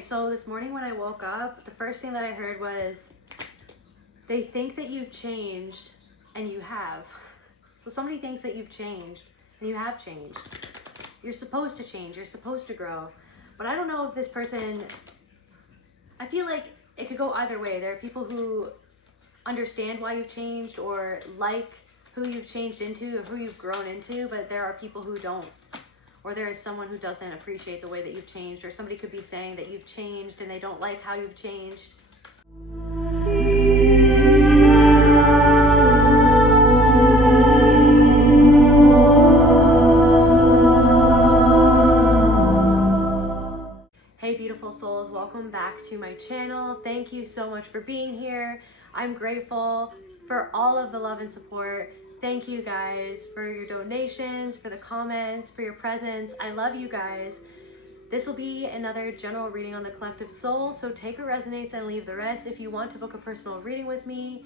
So this morning when I woke up, the first thing that I heard was, they think that you've changed, and you have. So somebody thinks that you've changed, and you have changed. You're supposed to change, you're supposed to grow. But I don't know if this person, I feel like it could go either way. There are people who understand why you've changed, or like who you've changed into, or who you've grown into, but there are people who don't. Or there is someone who doesn't appreciate the way that you've changed, or somebody could be saying that you've changed and they don't like how you've changed. Hey beautiful souls, welcome back to my channel. Thank you so much for being here. I'm grateful for all of the love and support. Thank you guys for your donations, for the comments, for your presence. I love you guys. This will be another general reading on the collective soul, so take what resonates and leave the rest. If you want to book a personal reading with me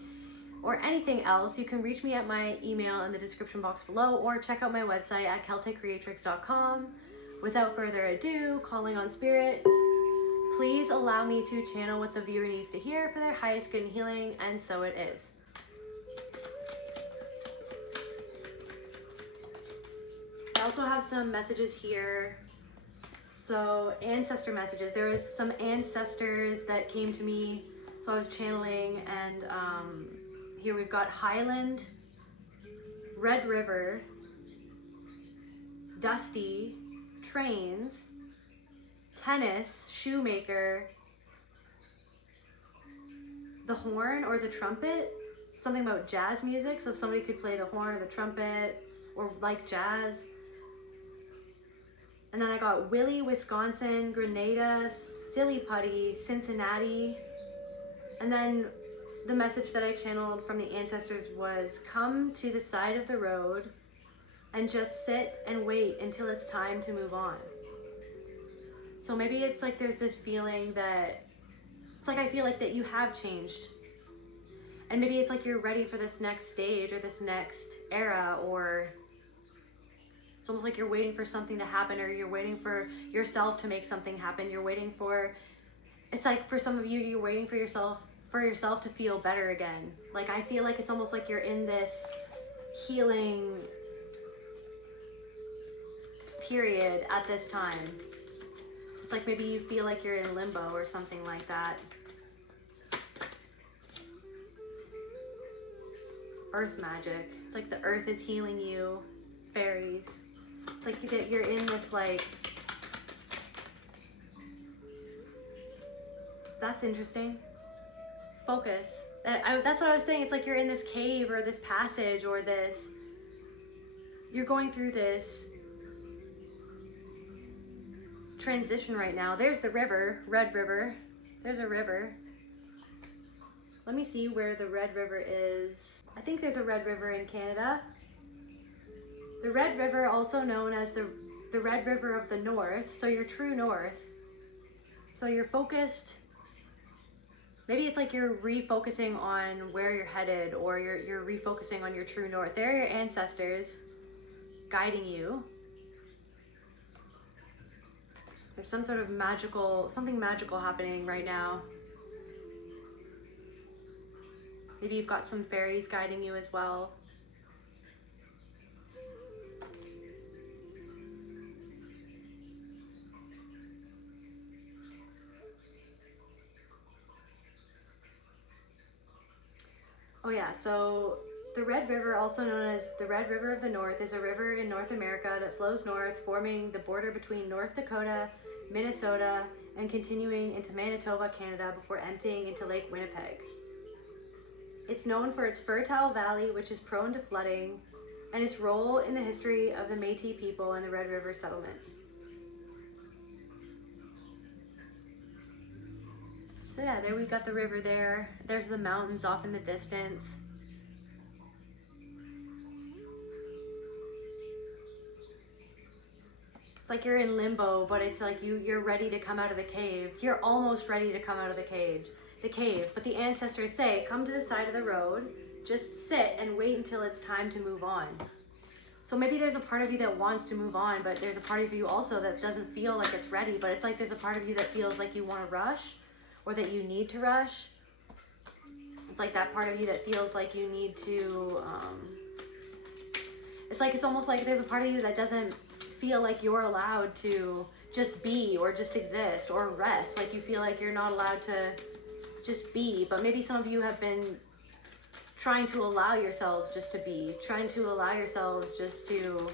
or anything else, you can reach me at my email in the description box below, or check out my website at celticcreatrix.com. Without further ado, calling on spirit, please allow me to channel what the viewer needs to hear for their highest good and healing, and so it is. I also have some messages here. So ancestor messages. There was some ancestors that came to me, so I was channeling, and here we've got Highland, Red River, Dusty, Trains, Tennis, Shoemaker, the horn or the trumpet, something about jazz music, so somebody could play the horn or the trumpet or like jazz. And then I got Willie, Wisconsin, Grenada, Silly Putty, Cincinnati. And then the message that I channeled from the ancestors was, come to the side of the road and just sit and wait until it's time to move on. So maybe it's like there's this feeling that, it's like I feel like that you have changed. And maybe it's like you're ready for this next stage or this next era, or it's almost like you're waiting for something to happen, or you're waiting for yourself to make something happen. You're waiting for, it's like for some of you, you're waiting for yourself to feel better again. Like I feel like it's almost like you're in this healing period at this time. It's like maybe you feel like you're in limbo or something like that. Earth magic. It's like the earth is healing you. Fairies. It's like that you're in this, like, that's interesting. Focus. That's what I was saying. It's like you're in this cave or this passage or this, you're going through this transition right now. There's the river, Red River. There's a river. Let me see where the Red River is. I think there's a Red River in Canada. The Red River, also known as the Red River of the North, so your true north. So you're focused, maybe it's like you're refocusing on where you're headed, or you're refocusing on your true north. They're your ancestors guiding you. There's some sort of something magical happening right now. Maybe you've got some fairies guiding you as well. Oh yeah, so the Red River, also known as the Red River of the North, is a river in North America that flows north, forming the border between North Dakota, Minnesota, and continuing into Manitoba, Canada, before emptying into Lake Winnipeg. It's known for its fertile valley, which is prone to flooding, and its role in the history of the Métis people and the Red River settlement. So yeah, there we've got the river there. There's the mountains off in the distance. It's like you're in limbo, but it's like you're ready to come out of the cave. You're almost ready to come out of the cave. But the ancestors say, come to the side of the road, just sit and wait until it's time to move on. So maybe there's a part of you that wants to move on, but there's a part of you also that doesn't feel like it's ready. But it's like there's a part of you that feels like you want to rush, or that you need to rush. It's like that part of you that feels like you need to, it's almost like there's a part of you that doesn't feel like you're allowed to just be, or just exist, or rest. Like you feel like you're not allowed to just be. But maybe some of you have been trying to allow yourselves just to be, trying to allow yourselves just to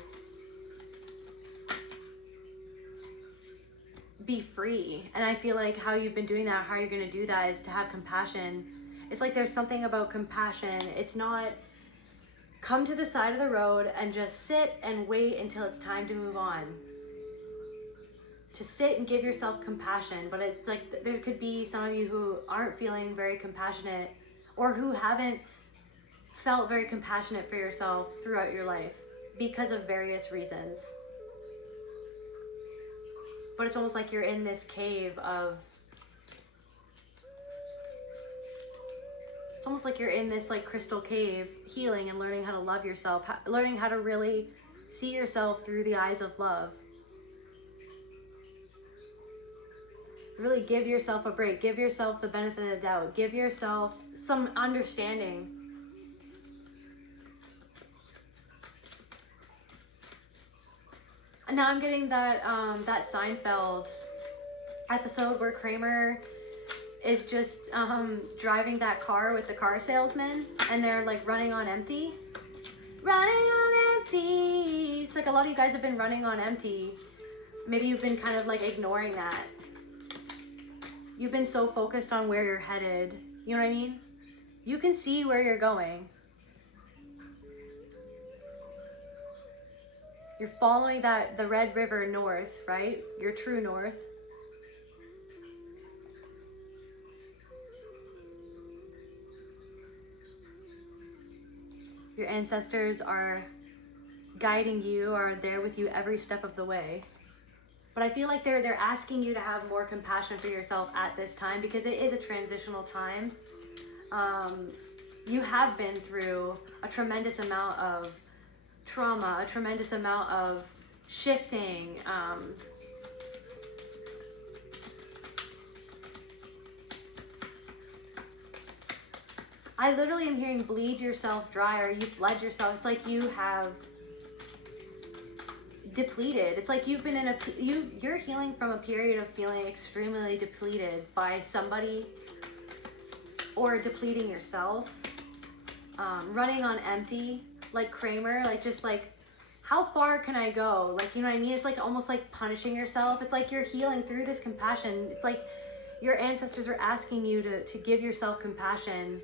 be free. And I feel like how you've been doing that, how you're going to do that, is to have compassion. It's like there's something about compassion. It's not come to the side of the road and just sit and wait until it's time to move on. To sit and give yourself compassion. But it's like there could be some of you who aren't feeling very compassionate, or who haven't felt very compassionate for yourself throughout your life because of various reasons. But it's almost like you're in this cave of, it's almost like you're in this like crystal cave, healing and learning how to love yourself, learning how to really see yourself through the eyes of love. Really give yourself a break, give yourself the benefit of the doubt, give yourself some understanding. And now I'm getting that that Seinfeld episode where Kramer is just driving that car with the car salesman, and they're like running on empty. Running on empty. It's like a lot of you guys have been running on empty. Maybe you've been kind of like ignoring that. You've been so focused on where you're headed. You know what I mean? You can see where you're going. You're following the Red River north, right? Your true north. Your ancestors are guiding you, are there with you every step of the way. But I feel like they're asking you to have more compassion for yourself at this time, because it is a transitional time. You have been through a tremendous amount of trauma, a tremendous amount of shifting. I literally am hearing bleed yourself dry, or you've bled yourself. It's like you have depleted. It's like you've been in you're healing from a period of feeling extremely depleted by somebody, or depleting yourself, running on empty, like Kramer, like just like, how far can I go? Like, you know what I mean? It's like almost like punishing yourself. It's like you're healing through this compassion. It's like your ancestors are asking you to give yourself compassion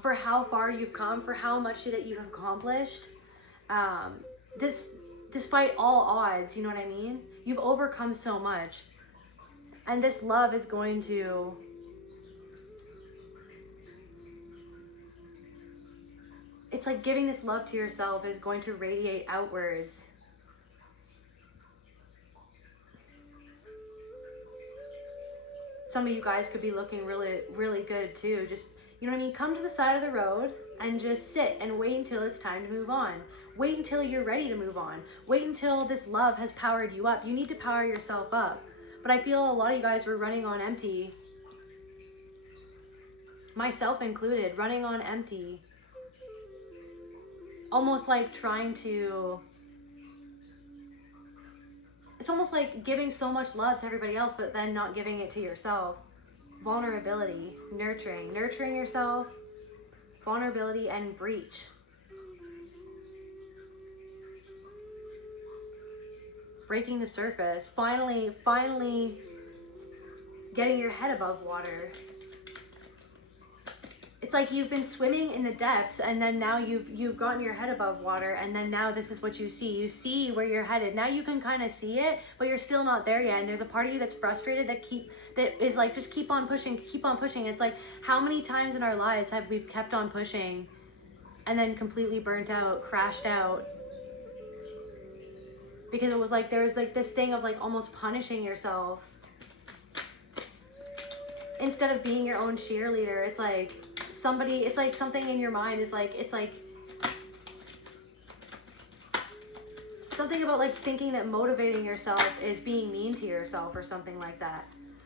for how far you've come, for how much that you've accomplished. Despite all odds, you know what I mean? You've overcome so much. And this love is going to, it's like giving this love to yourself is going to radiate outwards. Some of you guys could be looking really, really good too. Just, you know what I mean? Come to the side of the road and just sit and wait until it's time to move on. Wait until you're ready to move on. Wait until this love has powered you up. You need to power yourself up. But I feel a lot of you guys were running on empty. Myself included, running on empty. Almost like trying to, it's almost like giving so much love to everybody else, but then not giving it to yourself. Vulnerability, nurturing yourself, vulnerability, and breach. Breaking the surface, finally getting your head above water. It's like you've been swimming in the depths, and then now you've gotten your head above water, and then now this is what you see. You see where you're headed. Now you can kind of see it, but you're still not there yet. And there's a part of you that's frustrated, that is like, just keep on pushing, keep on pushing. It's like, how many times in our lives have we kept on pushing and then completely burnt out, crashed out? Because it was like, there's like this thing of like almost punishing yourself instead of being your own cheerleader. It's like something in your mind is like, it's like, something about like thinking that motivating yourself is being mean to yourself or something like that.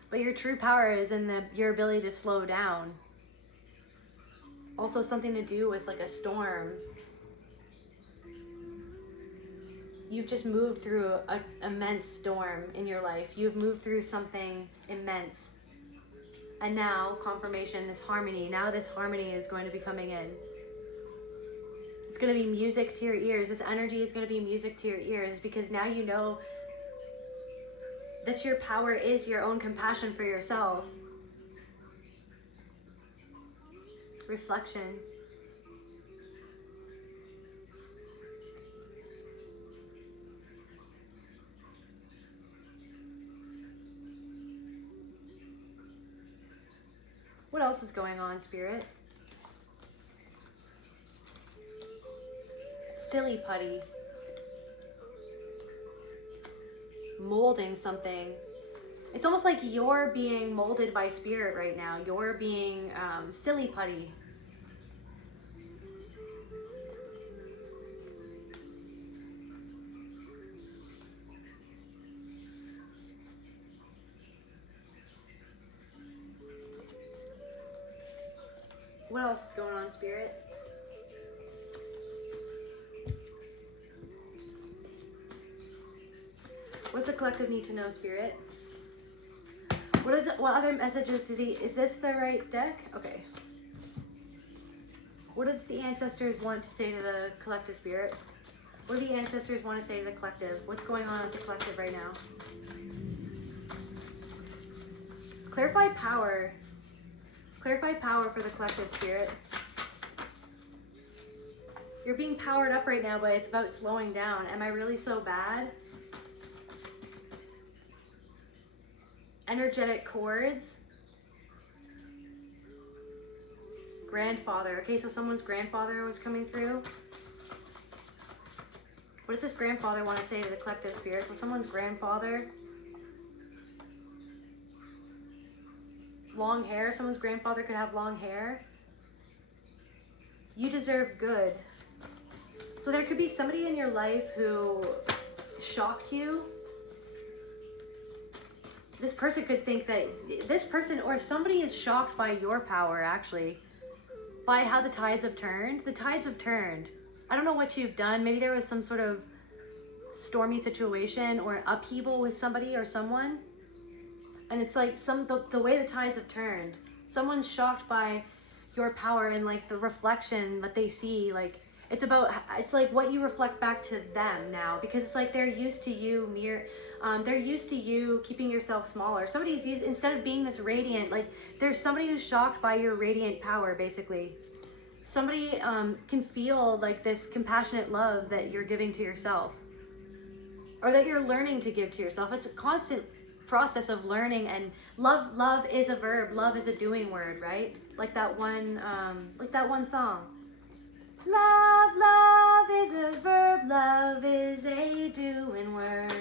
But your true power is in your ability to slow down. Also something to do with like a storm. You've just moved through an immense storm in your life. You've moved through something immense. And now, confirmation, this harmony. Now this harmony is going to be coming in. It's going to be music to your ears. This energy is going to be music to your ears, because now you know that your power is your own compassion for yourself. Reflection. What else is going on, Spirit? Silly putty. Molding something. It's almost like you're being molded by Spirit right now. You're being silly putty. What else is going on, Spirit? What's the collective need to know, Spirit? What other messages is this the right deck? Okay. What does the ancestors want to say to the collective, Spirit? What do the ancestors want to say to the collective? What's going on with the collective right now? Clarify power. Clarify power for the collective, Spirit. You're being powered up right now, but it's about slowing down. Am I really so bad? Energetic cords. Grandfather. Okay, so someone's grandfather was coming through. What does this grandfather want to say to the collective, Spirit? So someone's grandfather. Long hair. Someone's grandfather could have long hair. You deserve good. So there could be somebody in your life who shocked you. This person could think that this person or somebody is shocked by your power, actually, by how the tides have turned. The tides have turned. I don't know what you've done. Maybe there was some sort of stormy situation or an upheaval with somebody or someone. And it's like the way the tides have turned. Someone's shocked by your power and like the reflection that they see. Like it's like what you reflect back to them now, because it's like they're used to you they're used to you keeping yourself smaller. Somebody's used, instead of being this radiant, like there's somebody who's shocked by your radiant power, basically. Somebody can feel like this compassionate love that you're giving to yourself, or that you're learning to give to yourself. It's a constant process of learning, and love is a verb. Love is a doing word, right? Like that one song. Love is a verb. Love is a doing word.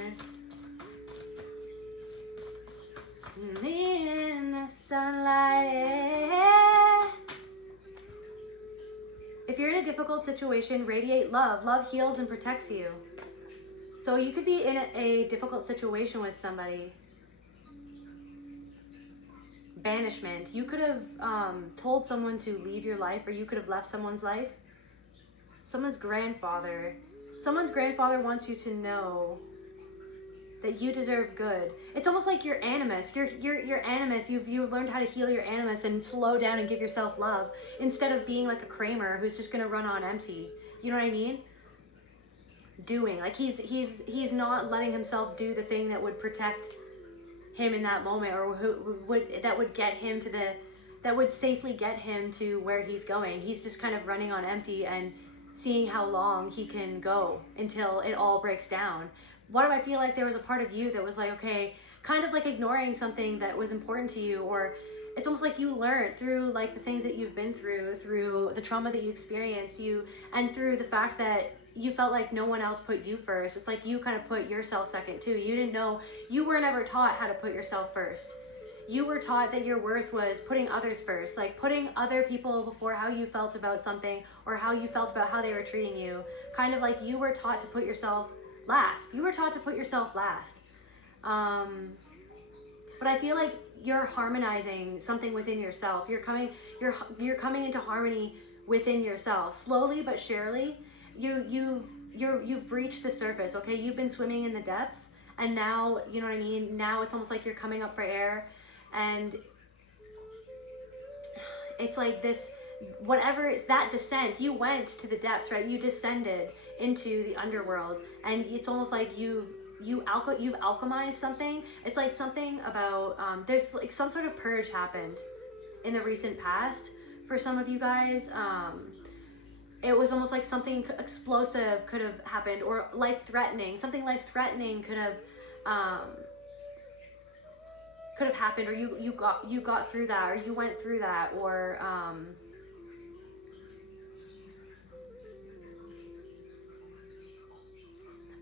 In the sunlight. If you're in a difficult situation, radiate love. Love heals and protects you. So you could be in a difficult situation with somebody. Banishment. You could have told someone to leave your life, or you could have left someone's life. Someone's grandfather wants you to know that you deserve good. It's almost like your animus. Your animus. You've learned how to heal your animus and slow down and give yourself love, instead of being like a Kramer who's just gonna run on empty. You know what I mean? Doing, like he's not letting himself do the thing that would protect him in that moment, or that would safely get him to where he's going. He's just kind of running on empty and seeing how long he can go until it all breaks down. What do I feel like there was a part of you that was like, okay, kind of like ignoring something that was important to you, or it's almost like you learned through like the things that you've been through the trauma that you experienced, and through the fact that you felt like no one else put you first. It's like you kind of put yourself second too. You didn't know, you were never taught how to put yourself first. You were taught that your worth was putting others first, like putting other people before how you felt about something, or how you felt about how they were treating you. Kind of like you were taught to put yourself last. You were taught to put yourself last. But I feel like you're harmonizing something within yourself. You're coming into harmony within yourself, slowly but surely. You've breached the surface. Okay, you've been swimming in the depths, and now, you know what I mean. Now it's almost like you're coming up for air, and it's like this. Whatever that descent, you went to the depths, right? You descended into the underworld, and it's almost like you've alchemized something. It's like something about there's like some sort of purge happened in the recent past for some of you guys. It was almost like something explosive could have happened, or something life-threatening could have happened, or you got through that, or you went through that, or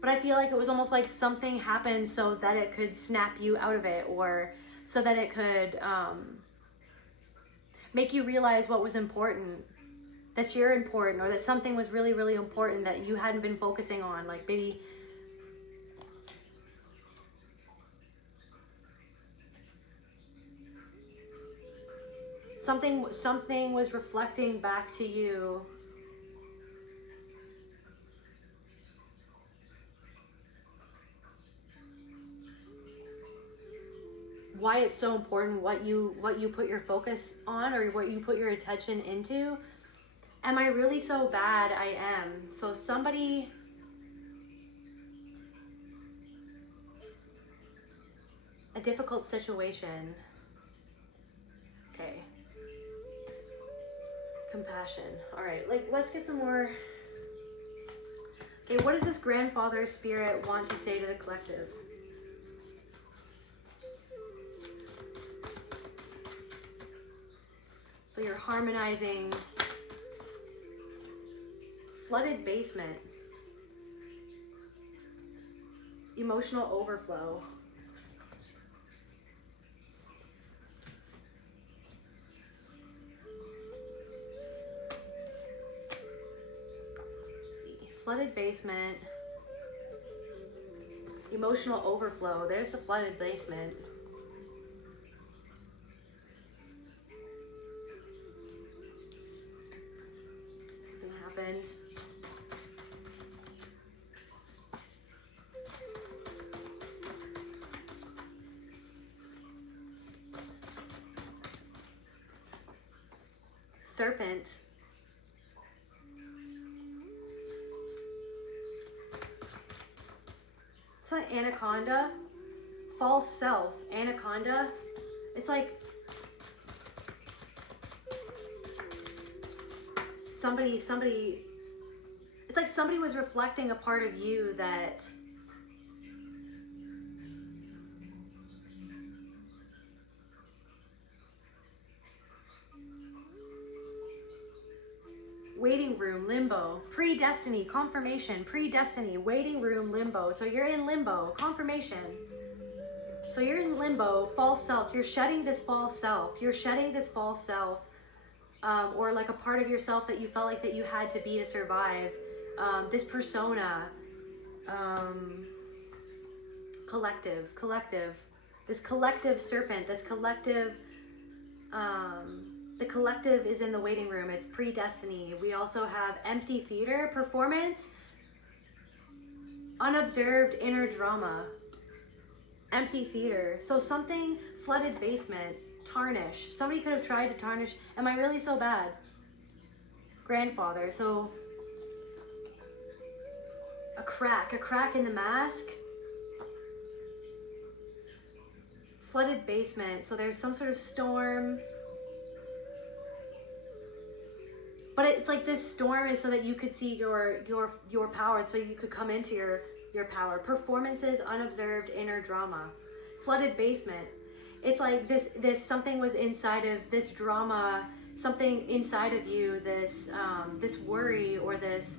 but I feel like it was almost like something happened so that it could snap you out of it, or so that it could make you realize what was important, that you're important, or that something was really, really important that you hadn't been focusing on. Like maybe something was reflecting back to you. Why it's so important, what you put your focus on, or what you put your attention into. Am I really so bad? I am. So somebody, a difficult situation. Okay. Compassion. All right, like let's get some more. Okay, what does this grandfather spirit want to say to the collective? So you're harmonizing. Flooded basement. Emotional overflow. Let's see. Flooded basement. Emotional overflow. There's the flooded basement. Something happened. Serpent. It's like anaconda. False self. Anaconda. It's like somebody, it's like somebody was reflecting a part of you that waiting room, limbo, predestiny, confirmation, predestiny, waiting room, limbo. So you're in limbo, confirmation. So you're in limbo, false self. You're shedding this false self. You're shedding this false self, or like a part of yourself that you felt like that you had to be to survive. This persona, collective, this collective serpent, this collective, the collective is in the waiting room. It's predestiny. We also have empty theater, performance, unobserved inner drama, empty theater. So something, flooded basement, tarnish. Somebody could have tried to tarnish. Am I really so bad? Grandfather. So a crack in the mask. Flooded basement. So there's some sort of storm. But it's like this storm is so that you could see your power, so you could come into your power. Performances, unobserved inner drama. Flooded basement. It's like this something was inside of this drama, something inside of you, this this worry, or this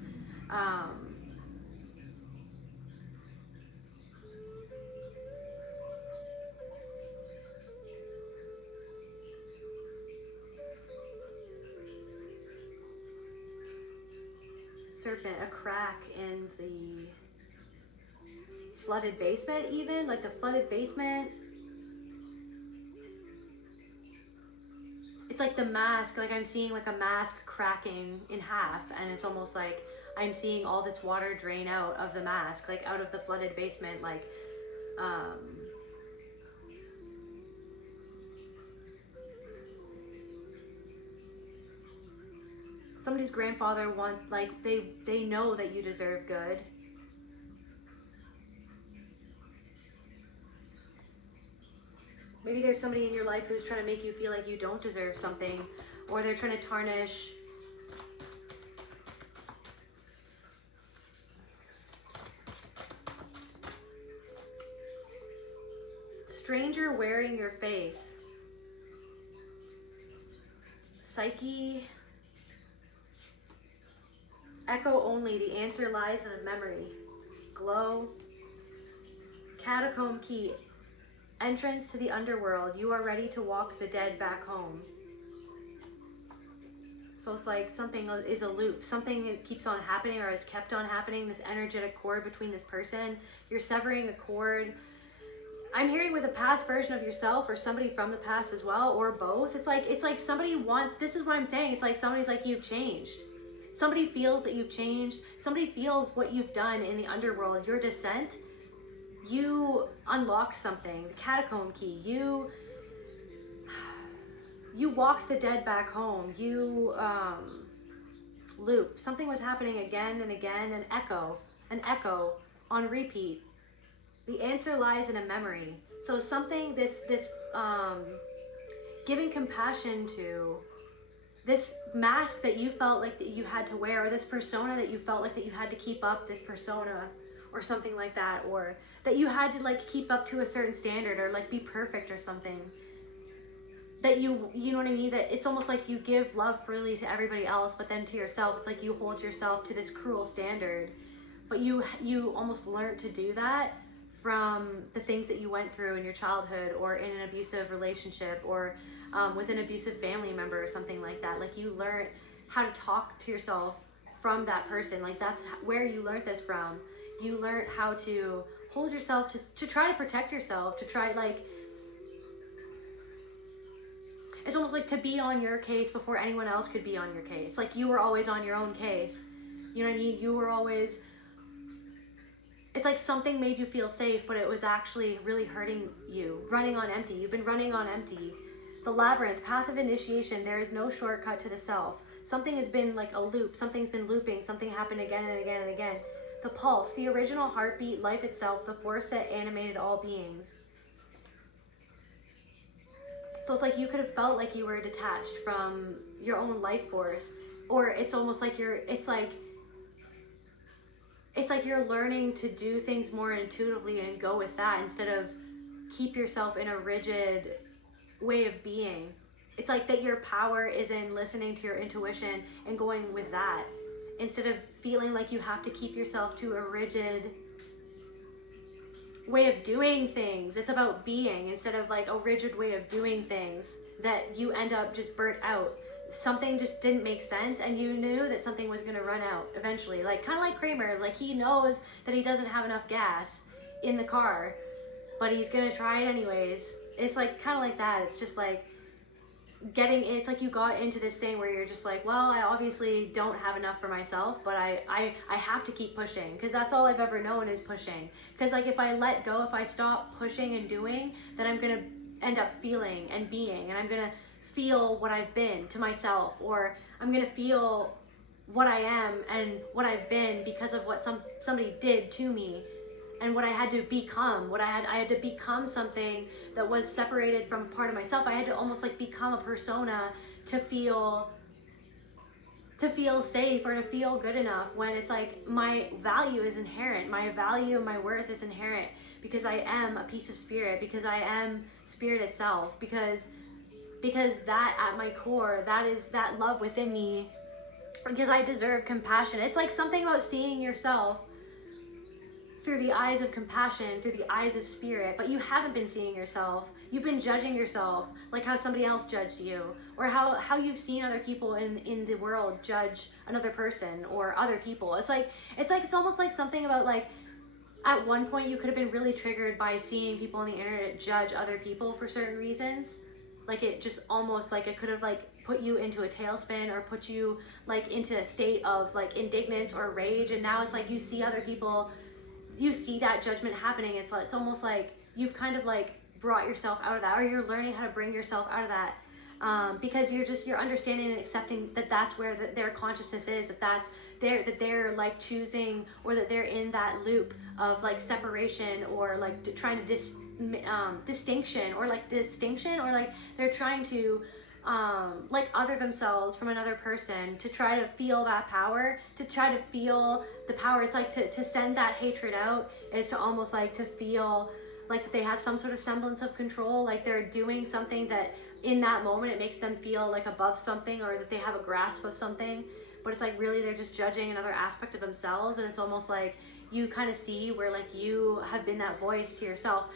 serpent, a crack in the flooded basement, even like the flooded basement. It's like the mask, like I'm seeing like a mask cracking in half, and it's almost like I'm seeing all this water drain out of the mask, like out of the flooded basement, like somebody's grandfather wants, like they know that you deserve good. Maybe there's somebody in your life who's trying to make you feel like you don't deserve something, or they're trying to tarnish stranger wearing your face. Psyche. Echo only, the answer lies in a memory. Glow. Catacomb key. Entrance to the underworld. You are ready to walk the dead back home. So it's like something is a loop. Something keeps on happening or has kept on happening. This energetic cord between this person. You're severing a cord. I'm hearing with a past version of yourself or somebody from the past as well, or both. It's like somebody wants, this is what I'm saying. It's like somebody's like, you've changed. Somebody feels that you've changed. Somebody feels what you've done in the underworld, your descent. You unlocked something, the catacomb key. You walked the dead back home. You loop. Something was happening again and again, an echo on repeat. The answer lies in a memory. So something, this giving compassion to, this mask that you felt like that you had to wear, or this persona that you felt like that you had to keep up, this persona or something like that, or that you had to like keep up to a certain standard or like be perfect or something. That you know what I mean? That it's almost like you give love freely to everybody else, but then to yourself, it's like you hold yourself to this cruel standard. But you almost learned to do that from the things that you went through in your childhood, or in an abusive relationship, or with an abusive family member or something like that. Like you learned how to talk to yourself from that person. Like that's where you learned this from. You learned how to hold yourself, to try to protect yourself, to try, like, it's almost like to be on your case before anyone else could be on your case. Like you were always on your own case. You know what I mean? You were always, it's like something made you feel safe, but it was actually really hurting you. Running on empty. You've been running on empty. The labyrinth, path of initiation. There is no shortcut to the self. Something has been like a loop. Something's been looping. Something happened again and again and again. The pulse, the original heartbeat, life itself, the force that animated all beings. So it's like you could have felt like you were detached from your own life force, or it's almost like it's like you're learning to do things more intuitively and go with that instead of keep yourself in a rigid way of being. It's like that your power is in listening to your intuition and going with that, instead of feeling like you have to keep yourself to a rigid way of doing things. It's about being instead of like a rigid way of doing things that you end up just burnt out. Something just didn't make sense, and you knew that something was going to run out eventually. Like kind of like Kramer, like he knows that he doesn't have enough gas in the car, but he's going to try it anyways. It's like kind of like that. It's just like it's like you got into this thing where you're just like, well, I obviously don't have enough for myself, but I have to keep pushing, because that's all I've ever known is pushing. Because like if I let go, if I stop pushing and doing, then I'm gonna end up feeling and being, and I'm gonna feel what I've been to myself, or I'm gonna feel what I am and what I've been because of what somebody did to me, and what I had to become. I had to become something that was separated from part of myself. I had to almost like become a persona to feel safe or to feel good enough, when it's like my value is inherent. My value, my worth is inherent because I am a piece of spirit, because I am spirit itself, because that at my core, that is that love within me, because I deserve compassion. It's like something about seeing yourself through the eyes of compassion, through the eyes of spirit, but you haven't been seeing yourself. You've been judging yourself like how somebody else judged you, or how you've seen other people in the world judge another person or other people. It's almost like something about like, at one point you could have been really triggered by seeing people on the internet judge other people for certain reasons. Like it just almost like it could have like put you into a tailspin or put you like into a state of like indignance or rage. And now it's like you see other people, you see that judgment happening. It's like, it's almost like you've kind of like brought yourself out of that, or you're learning how to bring yourself out of that. Because you're understanding and accepting that that's where their consciousness is, that they're like choosing, or that they're in that loop of like separation, or like trying to distinction, or like they're trying to like other themselves from another person to try to feel that power, to try to feel the power. It's like to send that hatred out is to almost like to feel like they have some sort of semblance of control, like they're doing something that in that moment it makes them feel like above something, or that they have a grasp of something. But it's like really they're just judging another aspect of themselves. And it's almost like you kind of see where like you have been that voice to yourself.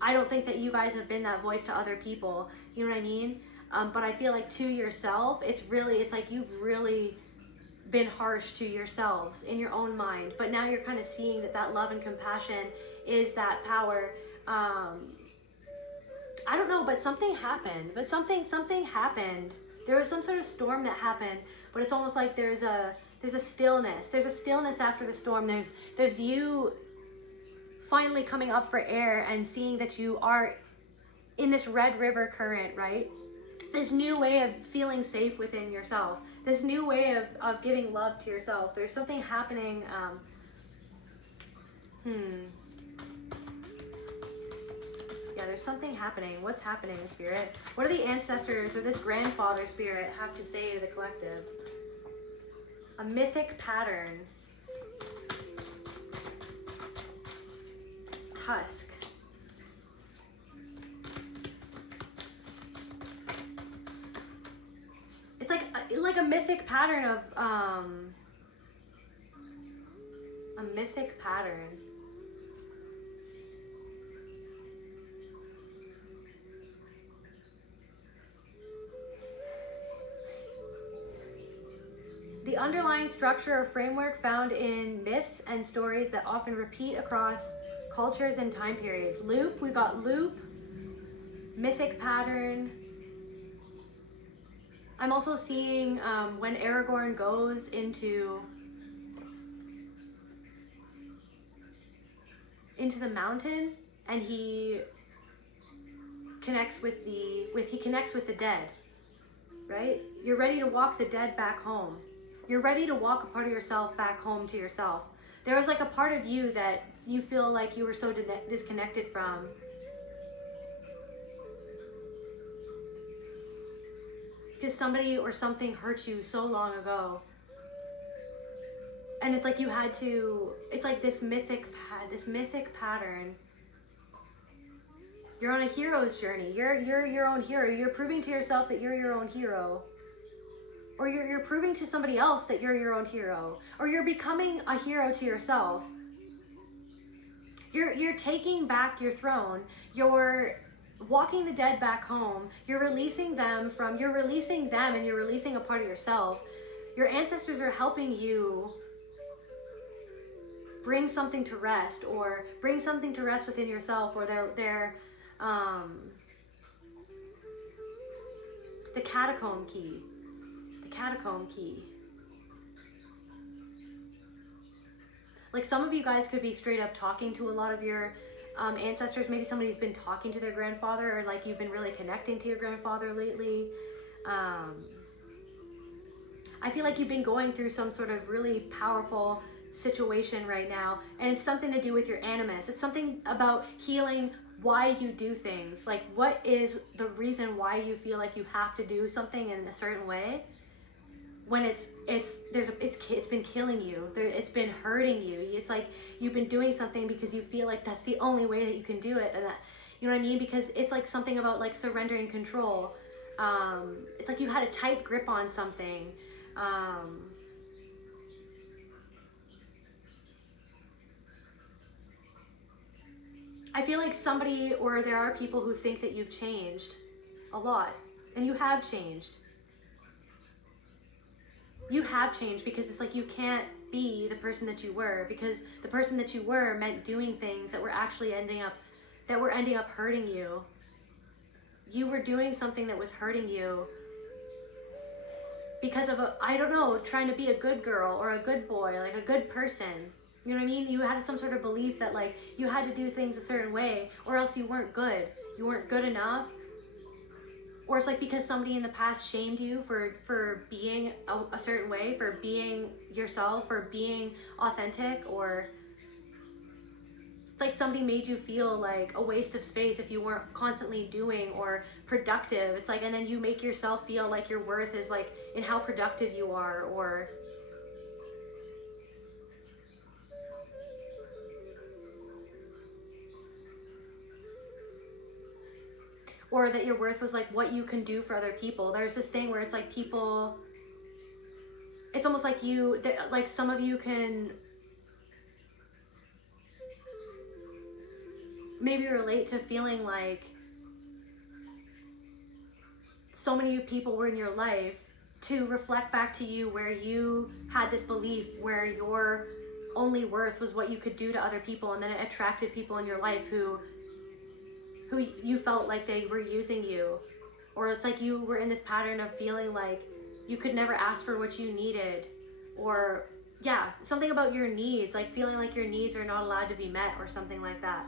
I don't think that you guys have been that voice to other people, you know what I mean? But I feel like to yourself, it's like you've really been harsh to yourselves in your own mind. But now you're kind of seeing that love and compassion is that power. I don't know, but something happened. Something happened. There was some sort of storm that happened, but it's almost like there's a stillness. There's a stillness after the storm. There's you finally coming up for air and seeing that you are in this red river current, right? This new way of feeling safe within yourself. This new way of giving love to yourself. There's something happening. Yeah, there's something happening. What's happening, Spirit? What do the ancestors or this grandfather spirit have to say to the collective? A mythic pattern. Tusk. It's like a mythic pattern of a mythic pattern. The underlying structure or framework found in myths and stories that often repeat across cultures and time periods. Loop, we got loop, mythic pattern. I'm also seeing when Aragorn goes into the mountain and he connects with the dead, right? You're ready to walk the dead back home. You're ready to walk a part of yourself back home to yourself. There was like a part of you that you feel like you were so disconnected from. Because somebody or something hurt you so long ago. And it's like you had to, it's like this mythic pattern. You're on a hero's journey. You're your own hero. You're proving to yourself that you're your own hero. Or you're proving to somebody else that you're your own hero. Or you're becoming a hero to yourself. You're taking back your throne. You're walking the dead back home. You're releasing them and you're releasing a part of yourself. Your ancestors are helping you bring something to rest, or bring something to rest within yourself, or they're the catacomb key. The catacomb key. Like some of you guys could be straight up talking to a lot of your ancestors. Maybe somebody's been talking to their grandfather, or like you've been really connecting to your grandfather lately. I feel like you've been going through some sort of really powerful situation right now, and it's something to do with your animus. It's something about healing why you do things. Like, what is the reason why you feel like you have to do something in a certain way when it's been killing you, it's been hurting you. It's like you've been doing something because you feel like that's the only way that you can do it, and that, you know what I mean? Because it's like something about like surrendering control. It's like you had a tight grip on something. I feel like somebody, or there are people who think that you've changed a lot, and you have changed. You have changed, because it's like you can't be the person that you were, because the person that you were meant doing things that were actually ending up hurting you. You were doing something that was hurting you because of trying to be a good girl or a good boy, like a good person. You know what I mean? You had some sort of belief that like you had to do things a certain way or else you weren't good. You weren't good enough. Or it's like because somebody in the past shamed you for being a certain way, for being yourself, for being authentic, or it's like somebody made you feel like a waste of space if you weren't constantly doing or productive. It's like, and then you make yourself feel like your worth is like in how productive you are, or that your worth was like what you can do for other people. There's this thing where it's like people, it's almost like like some of you can maybe relate to feeling like so many people were in your life to reflect back to you where you had this belief where your only worth was what you could do to other people, and then it attracted people in your life who you felt like they were using you. Or it's like you were in this pattern of feeling like you could never ask for what you needed, or something about your needs, like feeling like your needs are not allowed to be met or something like that.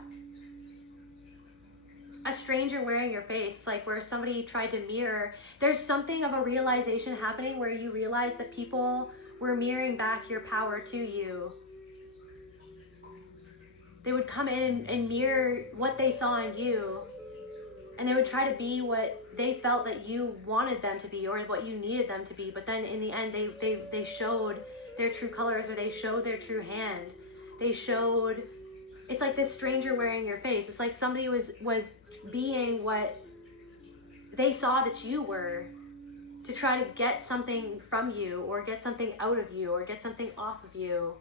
A stranger wearing your face, it's like where somebody tried to mirror. There's something of a realization happening where you realize that people were mirroring back your power to you. They would come in and mirror what they saw in you, and they would try to be what they felt that you wanted them to be or what you needed them to be. But then in the end, they showed their true colors, or they showed their true hand. They showed, it's like this stranger wearing your face. It's like somebody was being what they saw that you were, to try to get something from you, or get something out of you, or get something off of you.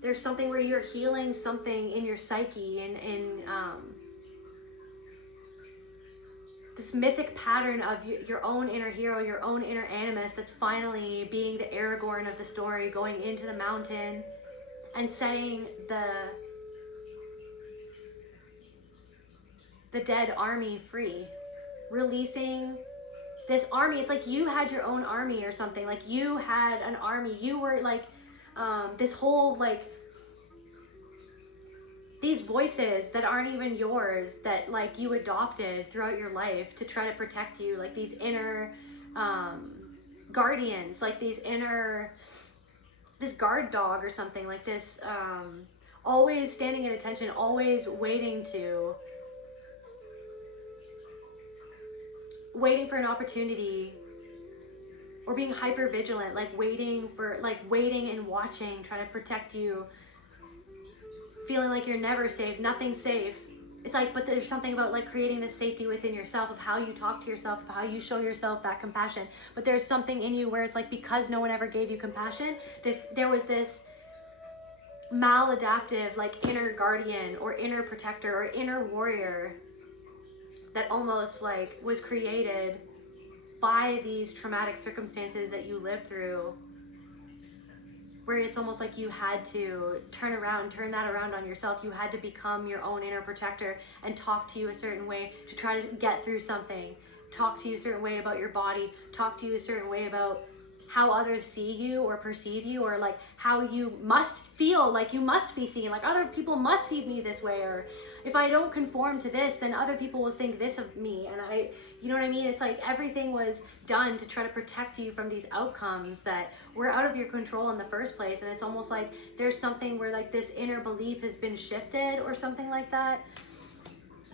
There's something where you're healing something in your psyche, and this mythic pattern of your own inner hero, your own inner animus, that's finally being the Aragorn of the story, going into the mountain and setting the dead army free, releasing this army. It's like you had your own army or something. Like you had an army. You were like this whole like these voices that aren't even yours, that like you adopted throughout your life to try to protect you, like these inner guardians, like this guard dog or something, like this always standing at attention, always waiting for an opportunity, or being hyper vigilant, like waiting and watching, trying to protect you, feeling like you're never safe, nothing's safe. It's like, but there's something about like creating this safety within yourself, of how you talk to yourself, of how you show yourself that compassion. But there's something in you where it's like, because no one ever gave you compassion, there was this maladaptive like inner guardian or inner protector or inner warrior that almost like was created by these traumatic circumstances that you lived through, where it's almost like you had to turn that around on yourself. You had to become your own inner protector and talk to you a certain way to try to get through something. Talk to you a certain way about your body. Talk to you a certain way about how others see you or perceive you, or like how you must feel like you must be seen. Like other people must see me this way, or if I don't conform to this, then other people will think this of me. And you know what I mean? It's like everything was done to try to protect you from these outcomes that were out of your control in the first place. And it's almost like there's something where like this inner belief has been shifted or something like that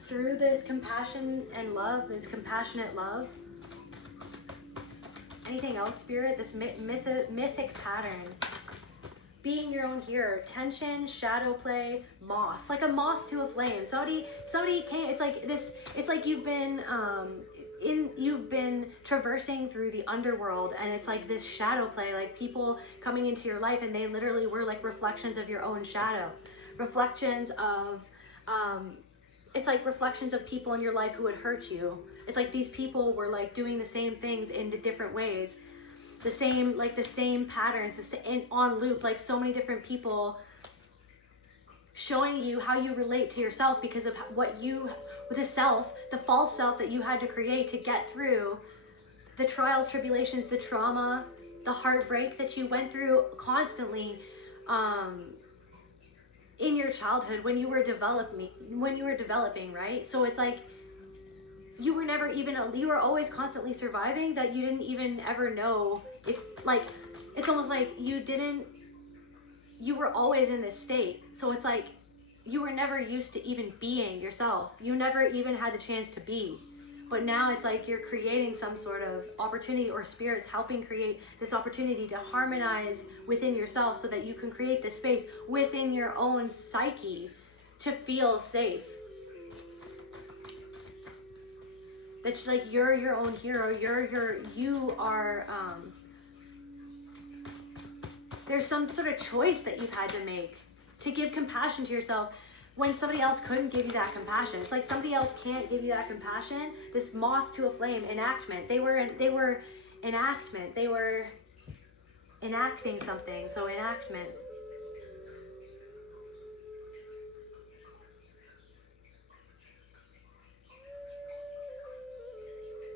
through this compassion and love, this compassionate love. Anything else, Spirit? This mythic pattern. Being your own hero. Tension, shadow play, moth. Like a moth to a flame. Somebody can't. It's like this. It's like you've been traversing through the underworld, and it's like this shadow play. Like people coming into your life, and they literally were like reflections of your own shadow. Reflections of. It's like reflections of people in your life who had hurt you. It's like these people were like doing the same things in different ways. the same patterns, on loop, like so many different people showing you how you relate to yourself because of the false self that you had to create to get through the trials, tribulations, the trauma, the heartbreak that you went through constantly in your childhood when you were developing, right? So it's like you were always constantly surviving, that you didn't even ever know if, like, it's almost like you were always in this state. So it's like you were never used to even being yourself. You never even had the chance to be. But now it's like you're creating some sort of opportunity, or spirit's helping create this opportunity to harmonize within yourself so that you can create this space within your own psyche to feel safe. That's like you're your own hero. You are there's some sort of choice that you've had to make to give compassion to yourself when somebody else couldn't give you that compassion. It's like somebody else can't give you that compassion. This moth to a flame, enactment. They were enactment. They were enacting something. So enactment.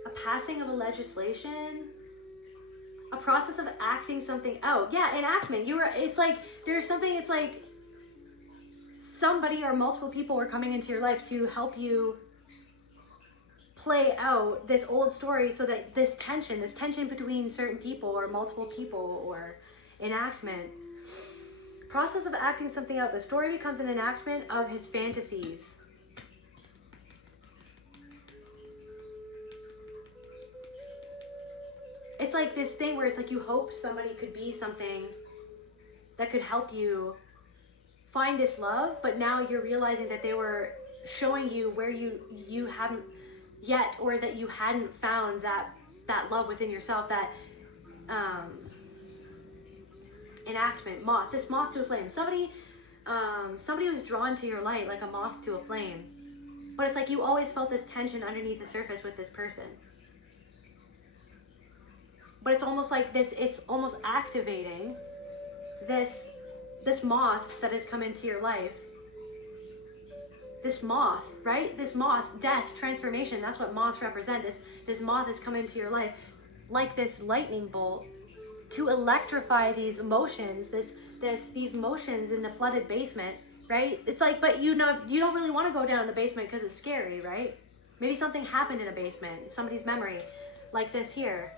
A passing of a legislation. A process of acting something out. Yeah, enactment. It's like there's something. It's like somebody or multiple people were coming into your life to help you play out this old story, so that this tension between certain people or multiple people, or enactment. Process of acting something out. The story becomes an enactment of his fantasies. It's like this thing where it's like you hope somebody could be something that could help you find this love, but now you're realizing that they were showing you where you haven't yet, or that you hadn't found that love within yourself, that enactment, this moth to a flame. Somebody was drawn to your light like a moth to a flame, but it's like you always felt this tension underneath the surface with this person. But it's almost like it's almost activating this moth that has come into your life. This moth, right? This moth, death, transformation. That's what moths represent. This moth has come into your life like this lightning bolt to electrify these emotions, these motions in the flooded basement, right? It's like, but you don't really want to go down in the basement because it's scary, right? Maybe something happened in a basement, somebody's memory, like this here.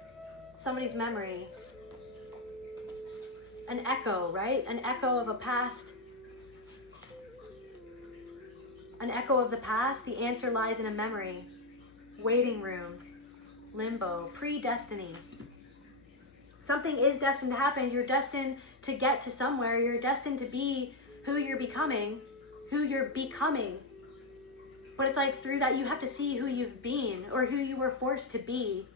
Somebody's memory. An echo, right? An echo of a past. An echo of the past. The answer lies in a memory. Waiting room. Limbo. Predestiny. Something is destined to happen. You're destined to get to somewhere. You're destined to be who you're becoming. But it's like through that you have to see who you've been, or who you were forced to be,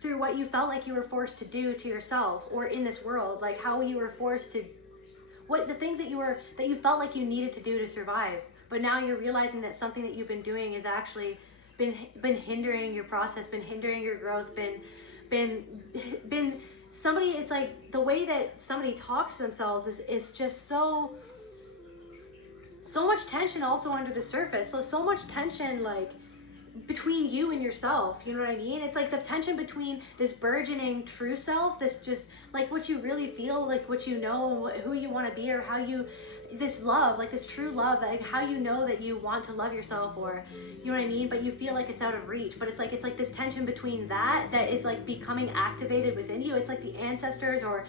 through what you felt like you were forced to do to yourself or in this world, like how you were forced to, what the things that you felt like you needed to do to survive. But now you're realizing that something that you've been doing is actually been hindering your process, been hindering your growth, been somebody. It's like the way that somebody talks to themselves is just so much tension also under the surface. So much tension, like between you and yourself, you know what I mean? It's like the tension between this burgeoning true self, this just like what you really feel, like what you know, who you want to be, or how you, this love, like this true love, like how you know that you want to love yourself, or you know what I mean, but you feel like it's out of reach. But it's like this tension between that is like becoming activated within you. It's like the ancestors, or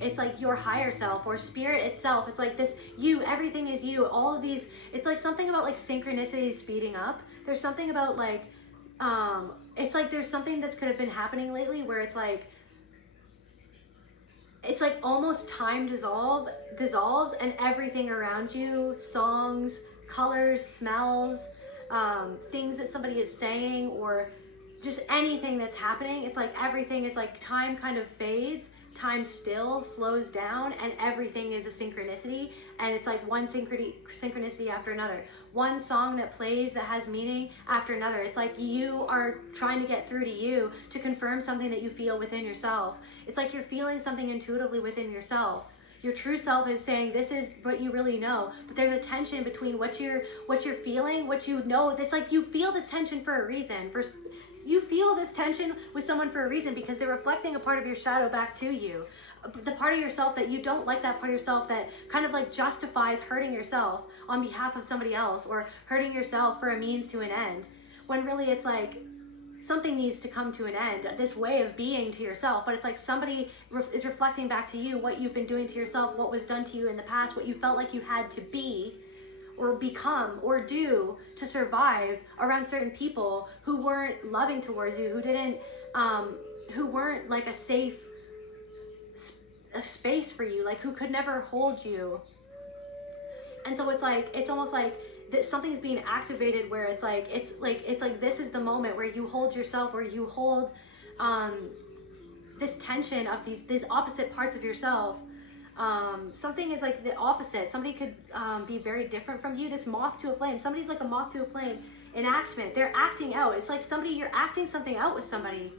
it's like your higher self, or spirit itself. It's like this you, everything is you, all of these. It's like something about like synchronicity speeding up. There's something about like it's like there's something that's could have been happening lately where it's like almost time dissolves and everything around you, songs, colors, smells, things that somebody is saying, or just anything that's happening, it's like everything is like time kind of fades, time stills, slows down, and everything is a synchronicity. And it's like one synchronicity after another. One song that plays that has meaning after another. It's like you are trying to get through to you to confirm something that you feel within yourself. It's like you're feeling something intuitively within yourself. Your true self is saying this is what you really know, but there's a tension between what you're feeling, what you know. That's like you feel this tension for a reason. You feel this tension with someone for a reason, because they're reflecting a part of your shadow back to you. The part of yourself that you don't like, that part of yourself that kind of like justifies hurting yourself on behalf of somebody else, or hurting yourself for a means to an end. When really it's like something needs to come to an end, this way of being to yourself. But it's like somebody is reflecting back to you what you've been doing to yourself, what was done to you in the past, what you felt like you had to be or become or do to survive around certain people who weren't loving towards you, who weren't like a safe space for you, like who could never hold you. And so it's almost like that something is being activated, where it's like this is the moment where you hold yourself, where you hold this tension of these opposite parts of yourself. Something is like the opposite. Somebody could be very different from you. This moth to a flame. Somebody's like a moth to a flame. Enactment. They're acting out. It's like you're acting something out with somebody.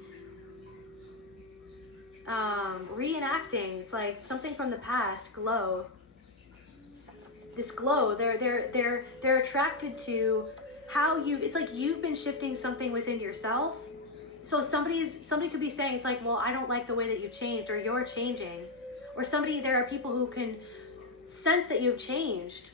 Reenacting. It's like something from the past. Glow. This glow. They're attracted to how it's like you've been shifting something within yourself. So somebody could be saying, it's like, well, I don't like the way that you changed, or you're changing. Or there are people who can sense that you've changed.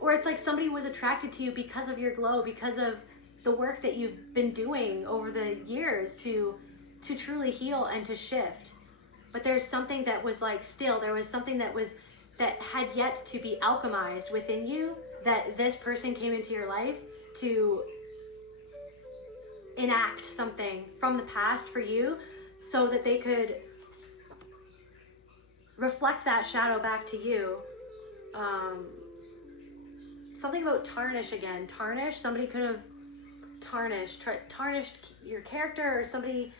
Or it's like somebody was attracted to you because of your glow, because of the work that you've been doing over the years to truly heal and to shift. But there's something that was like there was something that had yet to be alchemized within you, that this person came into your life to enact something from the past for you, so that they could reflect that shadow back to you. Something about tarnish again. Tarnish. Somebody could have tarnished your character, or somebody,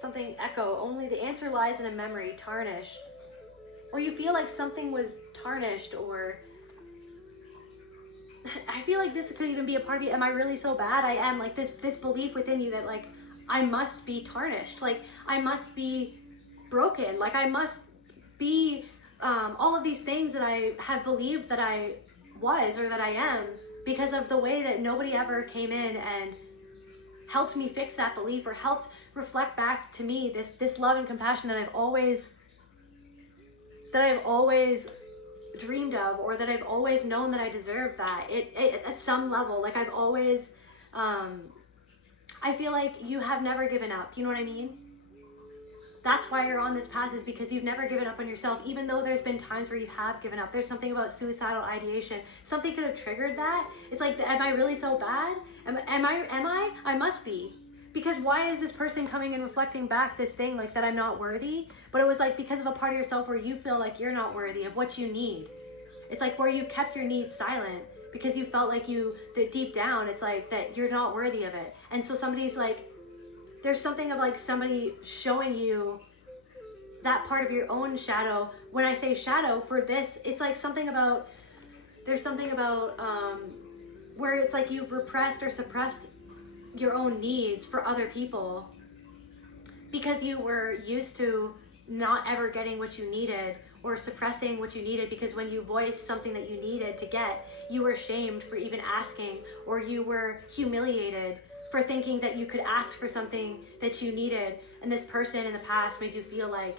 something echo. Only the answer lies in a memory. Tarnish. Or you feel like something was tarnished, or I feel like this could even be a part of you. Am I really so bad? I am. Like this belief within you that like I must be tarnished, like I must be broken, like I must be all of these things that I have believed that I was, or that I am, because of the way that nobody ever came in and helped me fix that belief, or helped reflect back to me this love and compassion that I've always dreamed of, or that I've always known that I deserve that. It at some level, like I've always, I feel like you have never given up. You know what I mean? That's why you're on this path, is because you've never given up on yourself, even though there's been times where you have given up. There's something about suicidal ideation. Something could have triggered that. It's like, am I really so bad? Am I? I must be. Because why is this person coming and reflecting back this thing like that I'm not worthy? But it was like because of a part of yourself where you feel like you're not worthy of what you need. It's like where you've kept your needs silent because you felt like that deep down, it's like that you're not worthy of it. And so somebody's like, there's something of like somebody showing you that part of your own shadow. When I say shadow for this, it's like there's something about where it's like you've repressed or suppressed your own needs for other people because you were used to not ever getting what you needed, or suppressing what you needed, because when you voiced something that you needed to get, you were shamed for even asking, or you were humiliated for thinking that you could ask for something that you needed. And this person in the past made you feel like,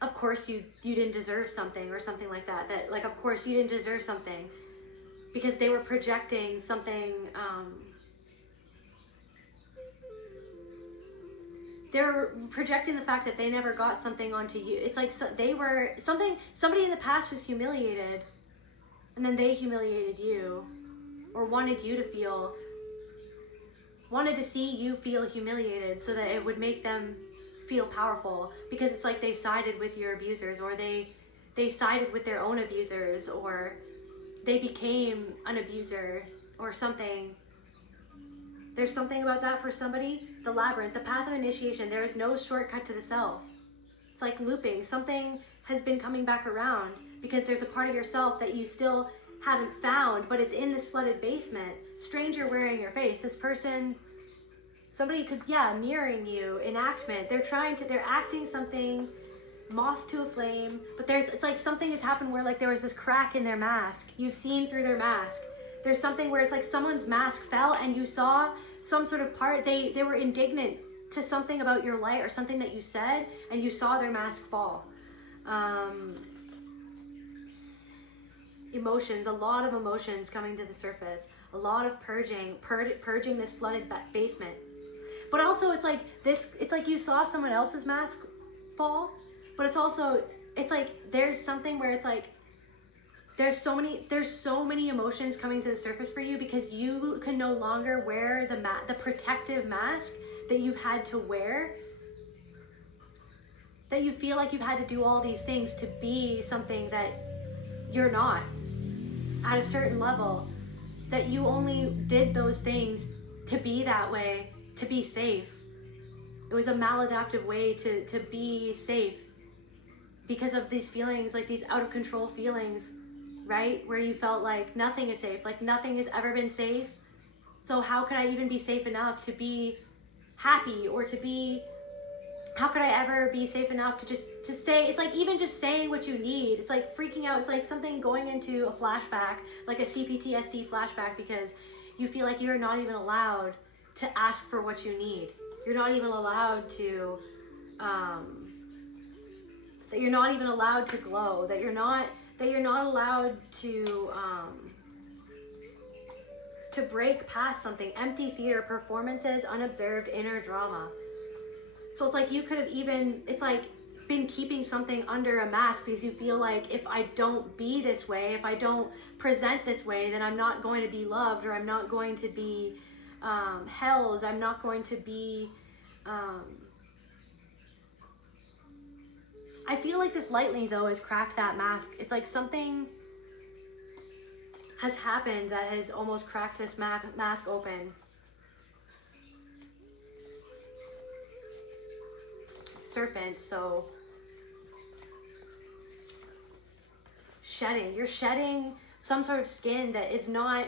of course you didn't deserve something, or something like that, like of course you didn't deserve something, because they were projecting something, they're projecting the fact that they never got something onto you. It's like somebody in the past was humiliated, and then they humiliated you, or wanted to see you feel humiliated so that it would make them feel powerful, because it's like they sided with your abusers, or they they sided with their own abusers, or they became an abuser or something. There's something about that for somebody. The labyrinth, the path of initiation, there is no shortcut to the self. It's like looping. Something has been coming back around because there's a part of yourself that you still haven't found, but it's in this flooded basement. Stranger wearing your face. This person, somebody could, mirroring you. Enactment. They're acting something, moth to a flame, but it's like something has happened where like there was this crack in their mask. You've seen through their mask. There's something where it's like someone's mask fell and you saw some sort of part, they were indignant to something about your light or something that you said, and you saw their mask fall. Emotions, a lot of emotions coming to the surface, a lot of purging this flooded basement. But also it's like you saw someone else's mask fall, but it's like there's something where it's like there's so many emotions coming to the surface for you because you can no longer wear the protective mask that you've had to wear, that you feel like you've had to do all these things to be something that you're not at a certain level, that you only did those things to be that way, to be safe. It was a maladaptive way to be safe because of these feelings, like these out of control feelings, right? Where you felt like nothing is safe, like nothing has ever been safe. So how could I even be safe enough to be happy, or how could I ever be safe enough to say, it's like even just saying what you need, it's like freaking out. It's like something going into a flashback, like a CPTSD flashback, because you feel like you're not even allowed to ask for what you need. You're not even allowed to, that you're not even allowed to glow, that you're not allowed to break past something. Empty theater, performances, unobserved inner drama. So it's like you could have even, it's like been keeping something under a mask because you feel like if I don't be this way, if I don't present this way, then I'm not going to be loved, or I'm not going to be held, I'm not going to be, I feel like this lightning though has cracked that mask. It's like something has happened that has almost cracked this mask open. Serpent, so shedding. You're shedding some sort of skin that is not,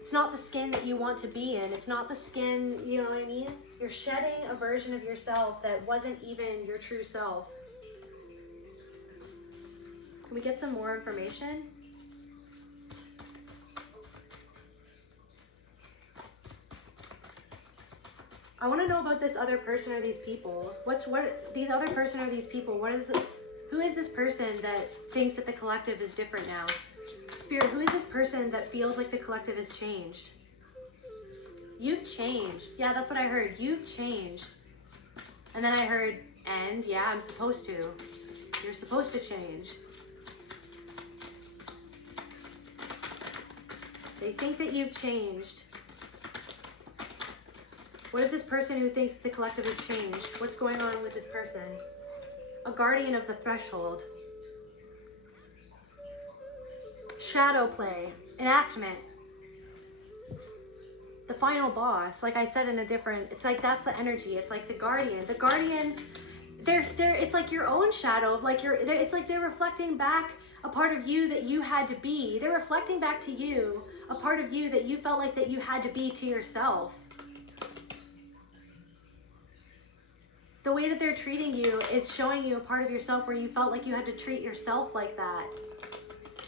it's not the skin that you want to be in. It's not the skin, you know what I mean? You're shedding a version of yourself that wasn't even your true self. Can we get some more information? I want to know about this other person or these people. These other person or these people? Who is this person that thinks that the collective is different now? Spirit, who is this person that feels like the collective has changed? You've changed. Yeah, that's what I heard. You've changed. And then I heard, and yeah, I'm supposed to. You're supposed to change. They think that you've changed. What is this person who thinks the collective has changed? What's going on with this person? A guardian of the threshold. Shadow play. Enactment. The final boss. Like I said in a different, it's like that's the energy. It's like the guardian. The guardian, it's like your own shadow of like it's like they're reflecting back a part of you that you had to be. They're reflecting back to you a part of you that you felt like that you had to be to yourself. The way that they're treating you is showing you a part of yourself where you felt like you had to treat yourself like that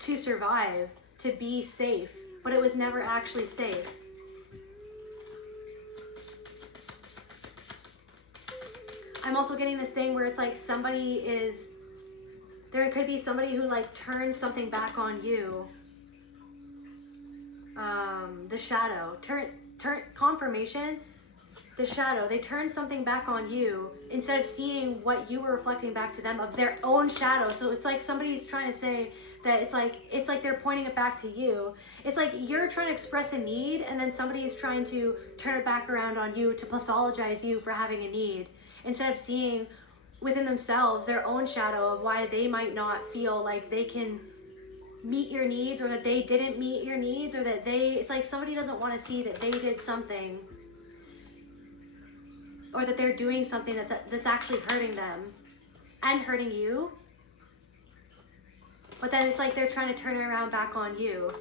to survive, to be safe, but it was never actually safe. I'm also getting this thing where it's like there could be somebody who like turns something back on you. The shadow, turn confirmation. The shadow, they turn something back on you instead of seeing what you were reflecting back to them of their own shadow. So it's like somebody's trying to say that it's like they're pointing it back to you. It's like you're trying to express a need and then somebody's trying to turn it back around on you to pathologize you for having a need instead of seeing within themselves their own shadow of why they might not feel like they can meet your needs, or that they didn't meet your needs, or that it's like somebody doesn't want to see that they did something, or that they're doing something that's actually hurting them and hurting you. But then it's like they're trying to turn it around back on you,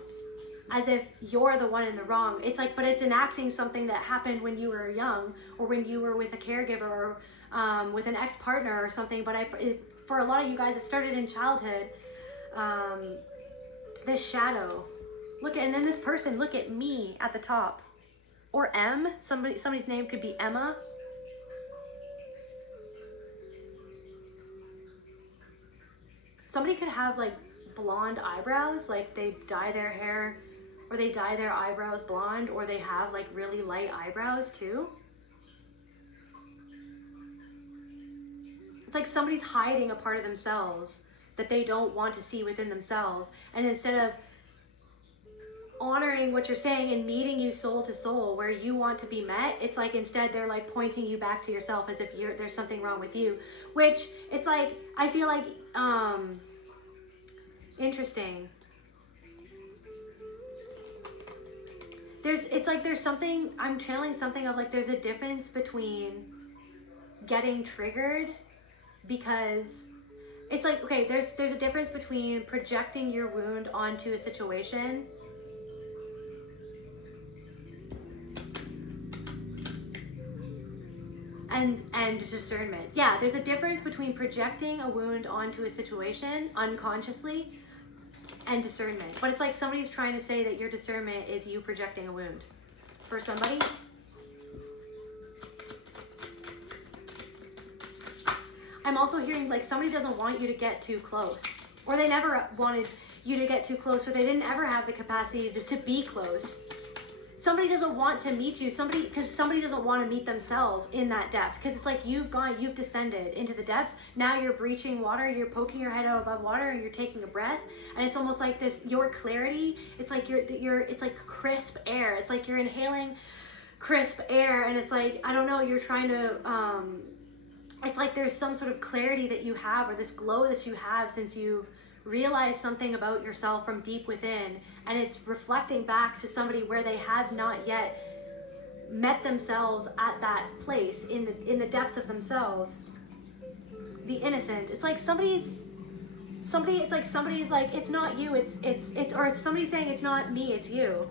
as if you're the one in the wrong. It's like, but it's enacting something that happened when you were young, or when you were with a caregiver, or with an ex-partner or something. But for a lot of you guys, it started in childhood. This shadow. And then this person, look at me at the top. Or M, somebody's name could be Emma. Somebody could have like blonde eyebrows, like they dye their hair, or they dye their eyebrows blonde, or they have like really light eyebrows too. It's like somebody's hiding a part of themselves that they don't want to see within themselves. And instead of honoring what you're saying and meeting you soul to soul where you want to be met, it's like instead they're like pointing you back to yourself as if there's something wrong with you. Which it's like, I feel like, interesting. There's something, I'm channeling something of like, there's a difference between getting triggered, because it's like, okay, there's a difference between projecting your wound onto a situation and discernment. Yeah, there's a difference between projecting a wound onto a situation unconsciously and discernment. But it's like somebody's trying to say that your discernment is you projecting a wound for somebody. I'm also hearing like somebody doesn't want you to get too close, or they never wanted you to get too close, or they didn't ever have the capacity to be close. Somebody doesn't want to meet you, because somebody doesn't want to meet themselves in that depth, because it's like you've descended into the depths. Now you're breaching water, you're poking your head out above water, and you're taking a breath, and it's almost like this, your clarity, it's like it's like crisp air. It's like you're inhaling crisp air, and it's like, I don't know, you're trying to, it's like there's some sort of clarity that you have, or this glow that you have since you've realized something about yourself from deep within, and it's reflecting back to somebody where they have not yet met themselves at that place in the depths of themselves. The innocent. It's like somebody's like, it's not you, it's or it's somebody saying it's not me, it's you.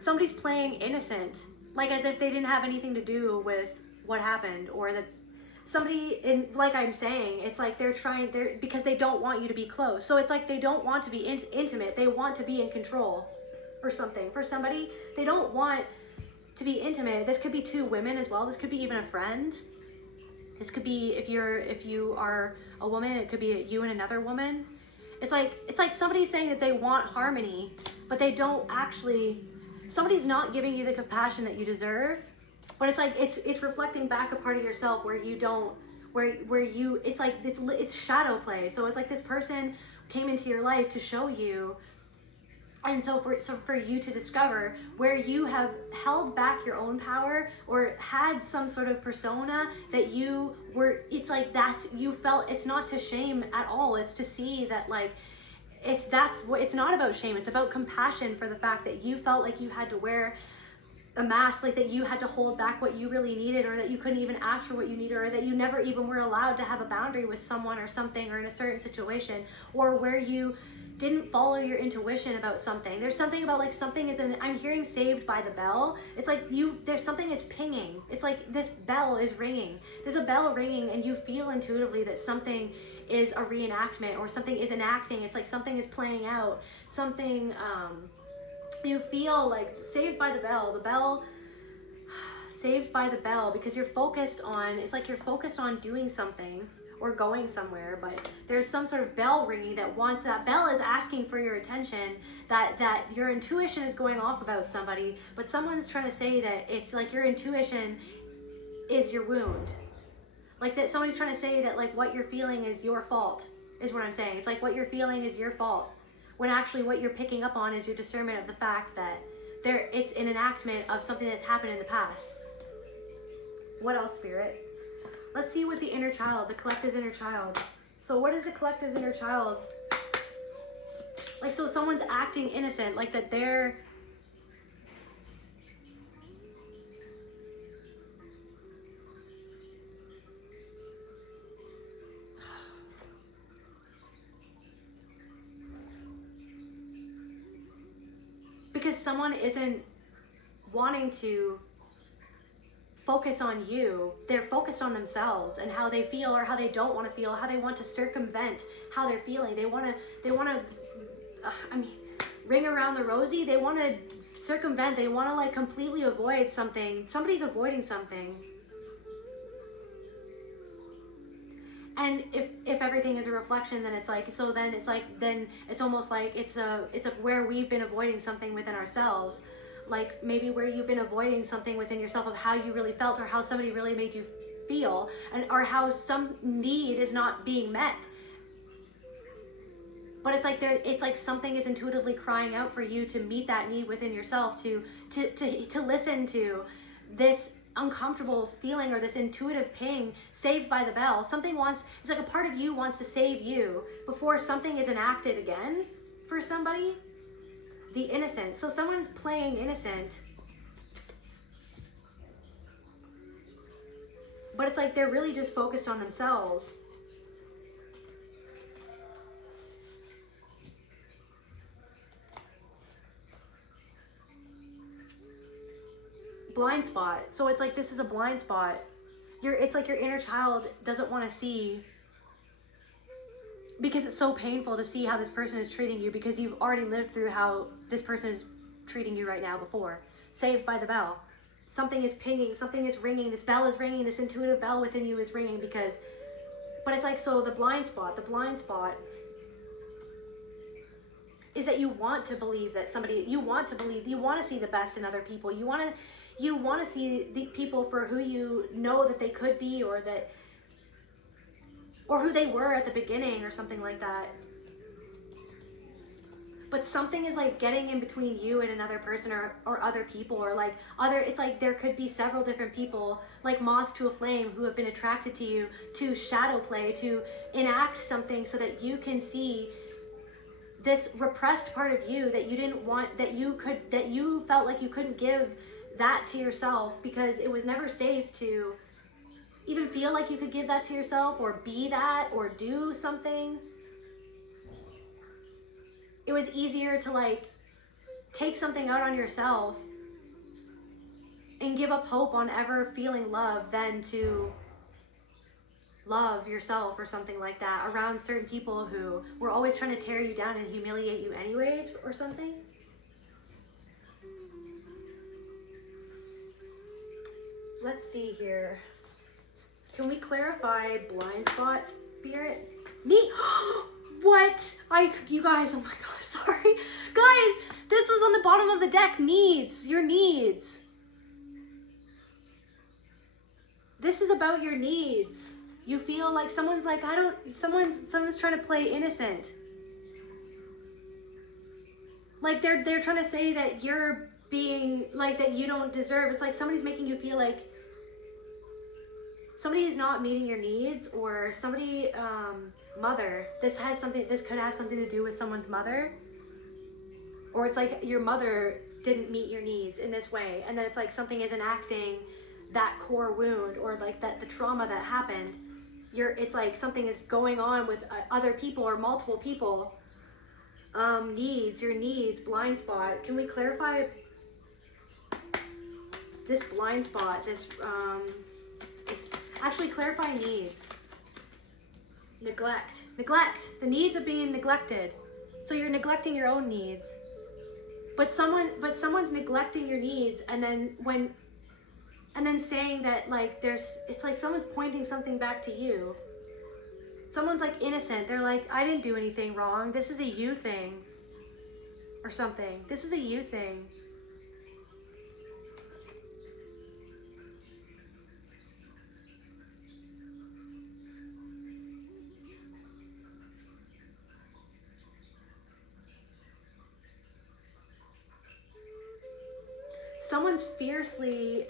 Somebody's playing innocent, like as if they didn't have anything to do with what happened, or that somebody, like I'm saying, it's like they're because they don't want you to be close. So it's like they don't want to be intimate. They want to be in control or something. For somebody, they don't want to be intimate. This could be two women as well. This could be even a friend. This could be, if you are a woman, it could be you and another woman. It's like somebody's saying that they want harmony, but they don't actually, somebody's not giving you the compassion that you deserve. But it's like, it's reflecting back a part of yourself where you don't, where you, it's like, it's shadow play. So it's like this person came into your life to show you, and so for you to discover where you have held back your own power, or had some sort of persona that you were, it's like you felt, it's not to shame at all. It's to see that like, it's not about shame. It's about compassion for the fact that you felt like you had to wear a mask, like that you had to hold back what you really needed, or that you couldn't even ask for what you needed, or that you never even were allowed to have a boundary with someone or something, or in a certain situation, or where you didn't follow your intuition about something. There's something about like something is I'm hearing Saved by the Bell. It's like there's something is pinging. It's like this bell is ringing. There's a bell ringing, and you feel intuitively that something is a reenactment, or something is enacting. It's like something is playing out. Something, you feel like saved by the bell, saved by the bell, because you're focused on, it's like you're focused on doing something or going somewhere, but there's some sort of bell ringing that bell is asking for your attention, that your intuition is going off about somebody, but someone's trying to say that it's like your intuition is your wound. Like that somebody's trying to say that like what you're feeling is your fault, is what I'm saying. It's like what you're feeling is your fault, when actually what you're picking up on is your discernment of the fact that it's an enactment of something that's happened in the past. What else, Spirit? Let's see what the inner child, the collective's inner child. So what is the collective's inner child? Like, so someone's acting innocent, like that they're... Because someone isn't wanting to focus on you. They're focused on themselves and how they feel or how they don't want to feel, how they want to circumvent how they're feeling. They want to, ring around the rosy. They want to circumvent. They want to like completely avoid something. Somebody's avoiding something. And if everything is a reflection, then it's like, so then it's like, then it's almost like it's a where we've been avoiding something within ourselves. Like maybe where you've been avoiding something within yourself of how you really felt or how somebody really made you feel, and or how some need is not being met. But it's like something is intuitively crying out for you to meet that need within yourself, to listen to this uncomfortable feeling or this intuitive ping saved by the bell. Something wants, it's like a part of you wants to save you before something is enacted again for somebody. The innocent. So someone's playing innocent, but it's like they're really just focused on themselves. Blind spot. So it's like this is a blind spot. It's like your inner child doesn't want to see, because it's so painful to see how this person is treating you, because you've already lived through how this person is treating you right now before. Saved by the bell. Something is pinging, something is ringing, this bell is ringing, this intuitive bell within you is ringing because, but it's like, so the blind spot is that you want to believe that somebody, you want to see the best in other people. You want to see the people for who you know that they could be, or who they were at the beginning or something like that. But something is like getting in between you and another person or other people, or like it's like there could be several different people, like moths to a flame, who have been attracted to you to shadow play, to enact something so that you can see this repressed part of you that you didn't want, that you felt like you couldn't give that to yourself because it was never safe to even feel like you could give that to yourself or be that or do something. It was easier to like take something out on yourself and give up hope on ever feeling love than to love yourself or something like that around certain people who were always trying to tear you down and humiliate you anyways or something. Let's see here. Can we clarify blind spot, Spirit? Me? What? You guys, oh my God, sorry. Guys, this was on the bottom of the deck. Needs, your needs. This is about your needs. You feel like someone's like, someone's trying to play innocent. Like they're trying to say that you're being, like that you don't deserve. It's like somebody's making you feel like somebody is not meeting your needs, or somebody, mother. This could have something to do with someone's mother. Or it's like your mother didn't meet your needs in this way. And then it's like something is enacting that core wound, or like that the trauma that happened. It's like something is going on with other people or multiple people. Needs, your needs, blind spot. Can we clarify this blind spot? Actually clarify needs. Neglect, the needs of being neglected. So you're neglecting your own needs, but someone's neglecting your needs, and then saying that like it's like someone's pointing something back to you. Someone's like innocent. They're like, I didn't do anything wrong. This is a you thing or something. This is a you thing. Someone's fiercely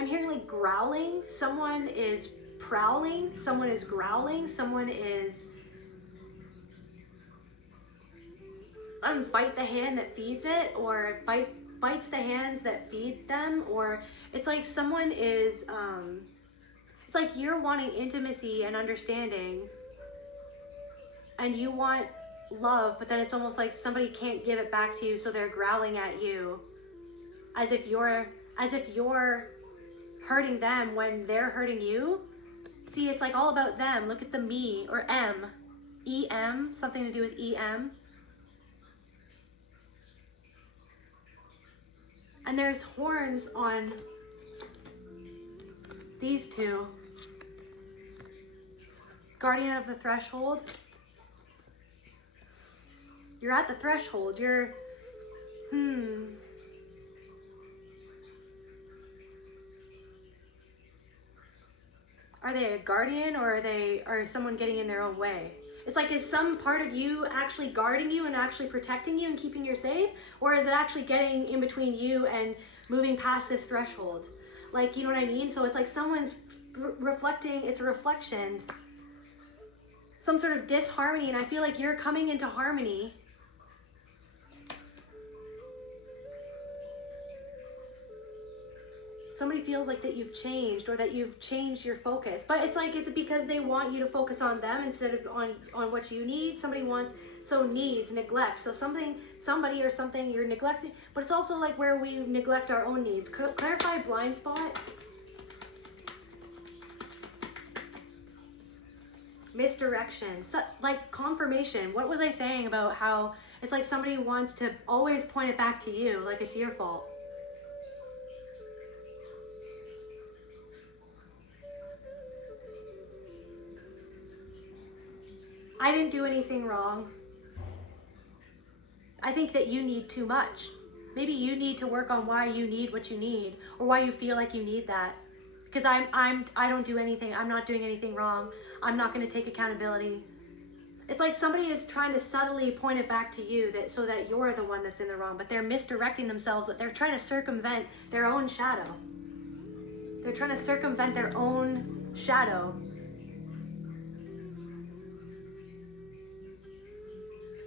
I'm hearing like growling. Someone is prowling, someone is growling, someone is bite the hand that feeds it, or bites the hands that feed them, or it's like someone is it's like you're wanting intimacy and understanding and you want love, but then it's almost like somebody can't give it back to you, so they're growling at you as if you're hurting them when they're hurting you. See, it's like all about them. Look at the me, or M. E-M, something to do with E-M. And there's horns on these two. Guardian of the threshold. You're at the threshold. You're, Are they a guardian, or are someone getting in their own way? It's like, is some part of you actually guarding you and actually protecting you and keeping you safe? Or is it actually getting in between you and moving past this threshold? Like, you know what I mean? So it's like someone's reflecting, it's a reflection. Some sort of disharmony, and I feel like you're coming into harmony. Somebody feels like that you've changed, or that you've changed your focus. But it's like, it's because they want you to focus on them instead of on what you need. Somebody wants, so needs, neglect. So somebody or something you're neglecting. But it's also like where we neglect our own needs. Clarify blind spot. Misdirection. So, like confirmation. What was I saying about how it's like somebody wants to always point it back to you, like it's your fault? I didn't do anything wrong. I think that you need too much. Maybe you need to work on why you need what you need, or why you feel like you need that. Because I don't do anything. I'm not doing anything wrong. I'm not going to take accountability. It's like somebody is trying to subtly point it back to you, that so that you're the one that's in the wrong, but they're misdirecting themselves. That they're trying to circumvent their own shadow. They're trying to circumvent their own shadow.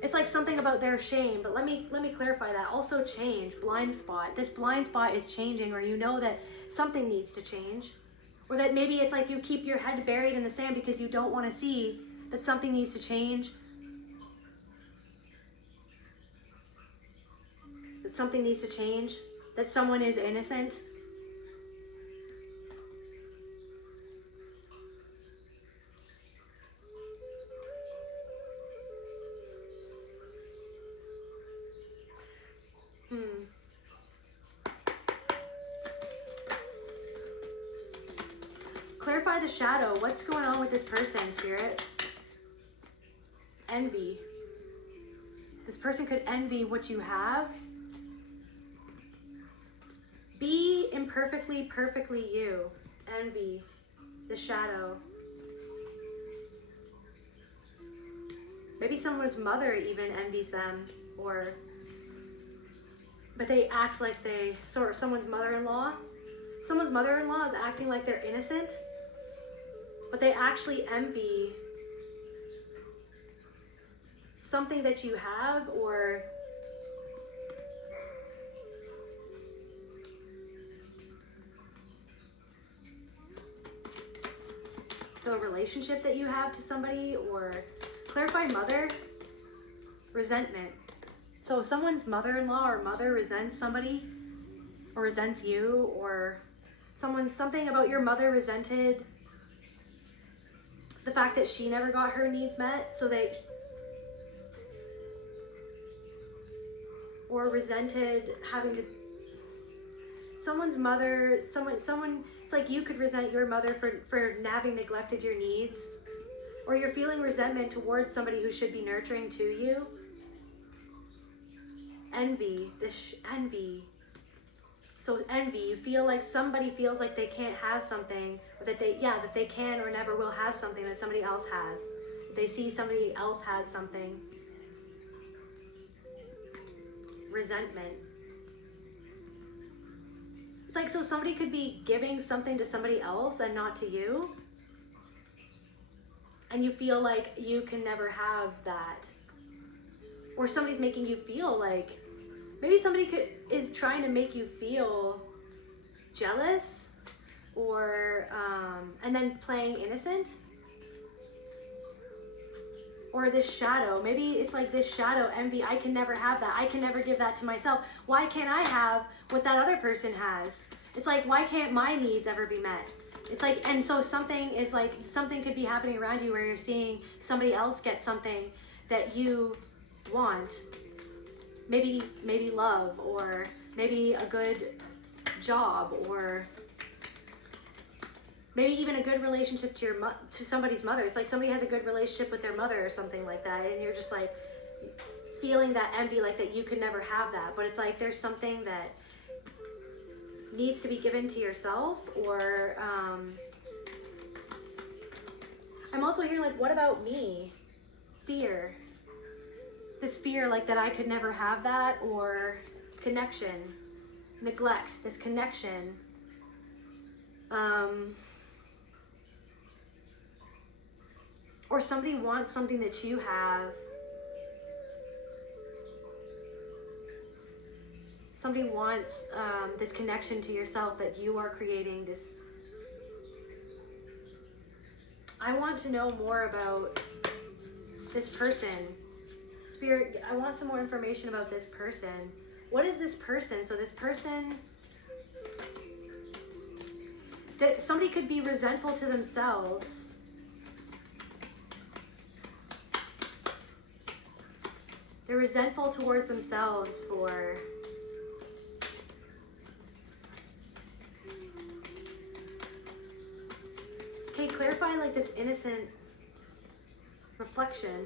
It's like something about their shame, but let me clarify that. Also change, blind spot. This blind spot is changing, or you know that something needs to change. Or that maybe it's like you keep your head buried in the sand because you don't want to see that something needs to change. That something needs to change. That someone is innocent. Clarify the shadow. What's going on with this person, Spirit? Envy. This person could envy what you have. Be imperfectly, perfectly you. Envy. The shadow. Maybe someone's mother even envies them, but they act like someone's mother-in-law. Someone's mother-in-law is acting like they're innocent, but they actually envy something that you have, or the relationship that you have to somebody. Or clarify mother. Resentment. So someone's mother-in-law or mother resents somebody, or resents you, or something about your mother resented the fact that she never got her needs met, or resented having to, someone's mother, someone, it's like you could resent your mother for having neglected your needs, or you're feeling resentment towards somebody who should be nurturing to you. Envy, envy. So envy, you feel like somebody feels like they can't have something, or that they can or never will have something that somebody else has. They see somebody else has something. Resentment. It's like, so somebody could be giving something to somebody else and not to you. And you feel like you can never have that. Or somebody's making you feel like, maybe somebody is trying to make you feel jealous, or and then playing innocent. Or this shadow, maybe it's like this shadow envy. I can never have that. I can never give that to myself. Why can't I have what that other person has? It's like, why can't my needs ever be met? It's like, and so something is like, something could be happening around you where you're seeing somebody else get something that you want. Maybe love, or maybe a good job, or maybe even a good relationship to to somebody's mother. It's like somebody has a good relationship with their mother or something like that, and you're just like feeling that envy, like that you could never have that. But it's like there's something that needs to be given to yourself. Or I'm also hearing like, what about me? Fear. This fear like that I could never have that, or connection, neglect, this connection. Or somebody wants something that you have. Somebody wants this connection to yourself that you are creating. This. I want to know more about this person. Spirit, I want some more information about this person. What is this person? So this person, that somebody could be resentful to themselves. They're resentful towards themselves for okay, clarify like this innocent reflection.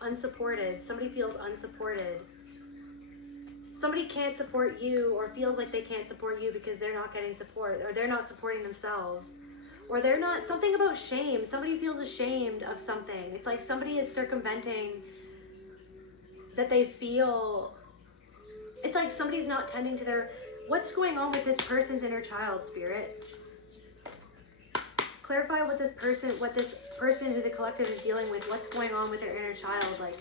Unsupported. Somebody feels unsupported. Somebody can't support you, or feels like they can't support you because they're not getting support, or they're not supporting themselves, or they're not, something about shame. Somebody feels ashamed of something. It's like somebody is circumventing that they feel. It's like somebody's not tending to their, what's going on with this person's inner child, Spirit? Clarify what this person who the collective is dealing with, what's going on with their inner child. Like,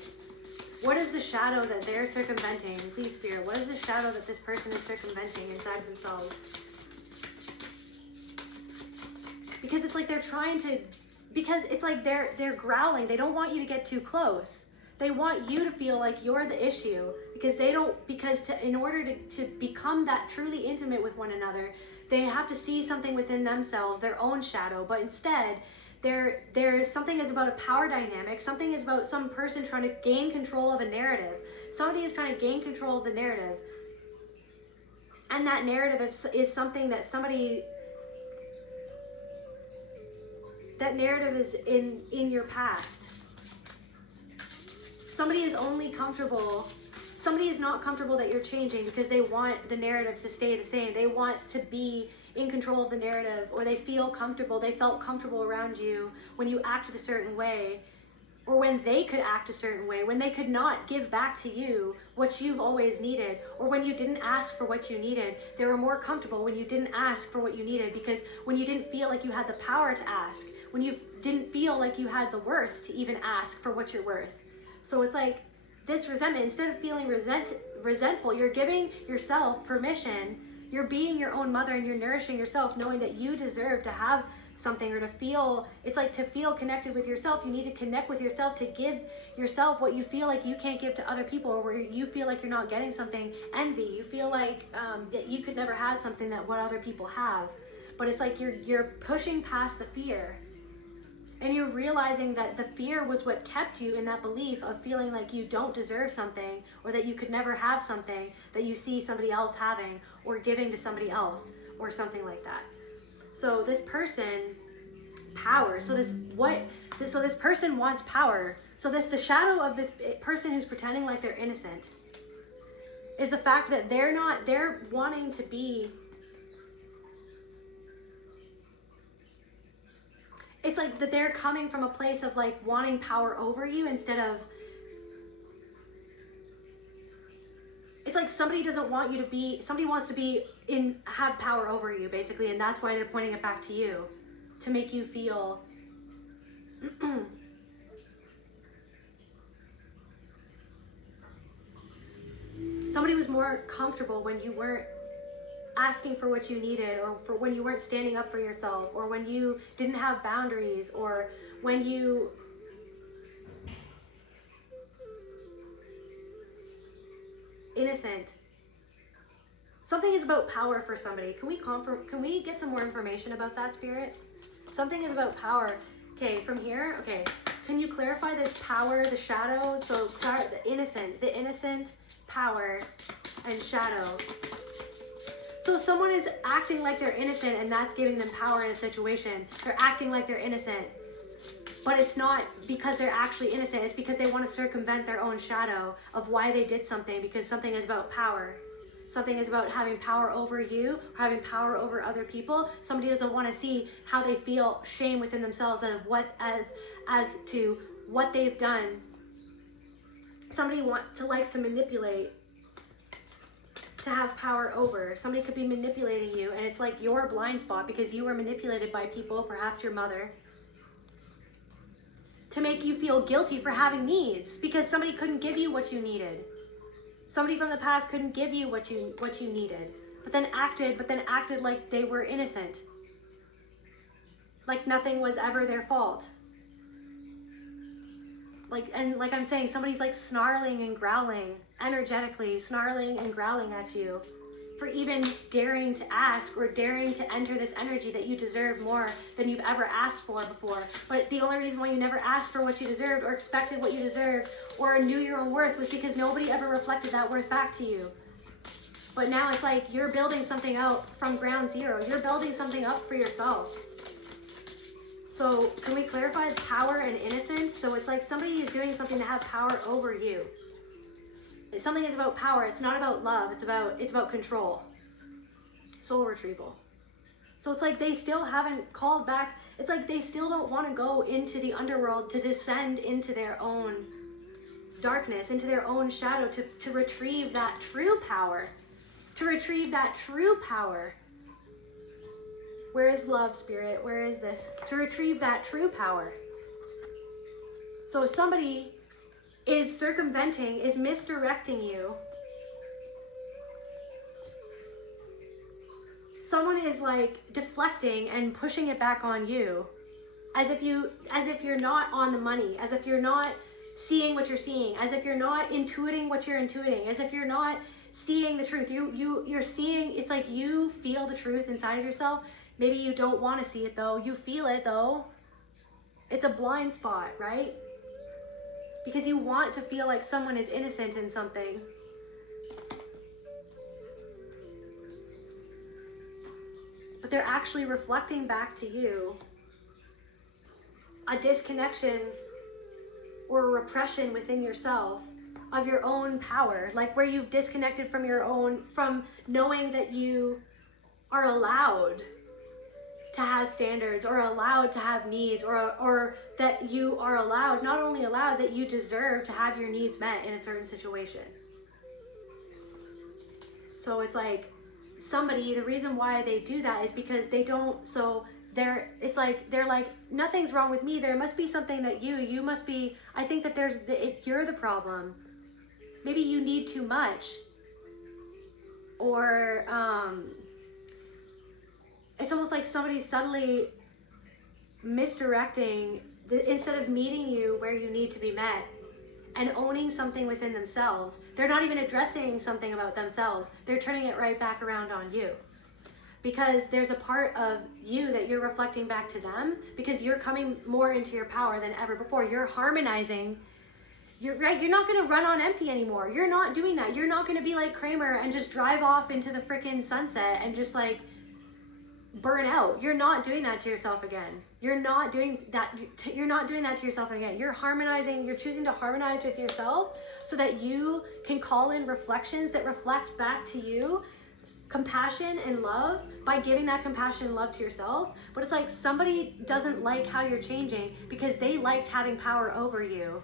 what is the shadow that they're circumventing? Please, Spirit, what is the shadow that this person is circumventing inside themselves? Because it's like they're trying to, because it's like they're growling. They don't want you to get too close. They want you to feel like you're the issue, because in order to become that truly intimate with one another, they have to see something within themselves, their own shadow. But instead, there's something is about a power dynamic. Something is about some person trying to gain control of a narrative. Somebody is trying to gain control of the narrative. And that narrative is something that that narrative is in your past. Somebody is not comfortable that you're changing because they want the narrative to stay the same. They want to be in control of the narrative, or they feel comfortable. They felt comfortable around you when you acted a certain way, or when they could act a certain way, when they could not give back to you what you've always needed, or when you didn't ask for what you needed. They were more comfortable when you didn't ask for what you needed, because when you didn't feel like you had the power to ask, when you didn't feel like you had the worth to even ask for what you're worth. So it's like this resentment, instead of feeling resentful, you're giving yourself permission. You're being your own mother, and you're nourishing yourself, knowing that you deserve to have something, or to feel, it's like to feel connected with yourself. You need to connect with yourself to give yourself what you feel like you can't give to other people, or where you feel like you're not getting something. Envy. You feel like that you could never have something that what other people have. But it's like you're pushing past the fear. And you're realizing that the fear was what kept you in that belief of feeling like you don't deserve something, or that you could never have something that you see somebody else having, or giving to somebody else, or something like that. So this person, power. So this person wants power. So the shadow of this person who's pretending like they're innocent is the fact that they're wanting to be. It's like that they're coming from a place of like wanting power over you, instead of it's like somebody doesn't want you to be, somebody wants to be in, have power over you basically, and that's why they're pointing it back to you, to make you feel somebody was more comfortable when you weren't asking for what you needed, or for when you weren't standing up for yourself, or when you didn't have boundaries, or when you innocent. Something is about power for somebody. Can we get some more information about that, Spirit? Something is about power. Okay, from here, okay. Can you clarify this power, the shadow? So the innocent, power, and shadow. So someone is acting like they're innocent, and that's giving them power in a situation. They're acting like they're innocent, but it's not because they're actually innocent. It's because they want to circumvent their own shadow of why they did something, because something is about power. Something is about having power over you, having power over other people. Somebody doesn't want to see how they feel shame within themselves and what as to what they've done. Somebody likes to manipulate, to have power over. Somebody could be manipulating you, and it's like your blind spot because you were manipulated by people, perhaps your mother, to make you feel guilty for having needs because somebody couldn't give you what you needed. Somebody from the past couldn't give you what you needed, but then acted like they were innocent. Like nothing was ever their fault. Like I'm saying, somebody's like snarling and growling, energetically snarling and growling at you for even daring to ask or daring to enter this energy that you deserve more than you've ever asked for before. But the only reason why you never asked for what you deserved or expected what you deserved or knew your own worth was because nobody ever reflected that worth back to you. But now it's like you're building something out from ground zero. You're building something up for yourself. So can we clarify power and innocence? So it's like somebody is doing something to have power over you. Something is about power. It's not about love. It's about control. Soul retrieval. So it's like they still haven't called back. It's like they still don't want to go into the underworld to descend into their own darkness, into their own shadow, to retrieve that true power. To retrieve that true power. Where is love, Spirit? Where is this? To retrieve that true power. So somebody is circumventing, is misdirecting you. Someone is like deflecting and pushing it back on you, as if you're not on the money, as if you're not seeing what you're seeing, as if you're not intuiting what you're intuiting, as if you're not seeing the truth. You're seeing, it's like you feel the truth inside of yourself. Maybe you don't want to see it though. You feel it though. It's a blind spot, right? Because you want to feel like someone is innocent in something. But they're actually reflecting back to you a disconnection or a repression within yourself of your own power. Like where you've disconnected from knowing that you are allowed to have standards, or allowed to have needs, or that you are allowed, not only allowed, that you deserve to have your needs met in a certain situation. So it's like somebody, the reason why they do that is because they don't, so they're like, nothing's wrong with me. There must be something that you must be, I think that you're the problem. Maybe you need too much. Or, it's almost like somebody's subtly misdirecting, instead of meeting you where you need to be met and owning something within themselves. They're not even addressing something about themselves. They're turning it right back around on you. Because there's a part of you that you're reflecting back to them, because you're coming more into your power than ever before. You're harmonizing. You're not going to run on empty anymore. You're not doing that. You're not going to be like Kramer and just drive off into the freaking sunset and just like burn out. You're not doing that to yourself again. You're not doing that to yourself again. You're harmonizing, you're choosing to harmonize with yourself so that you can call in reflections that reflect back to you compassion and love by giving that compassion and love to yourself. But it's like somebody doesn't like how you're changing because they liked having power over you.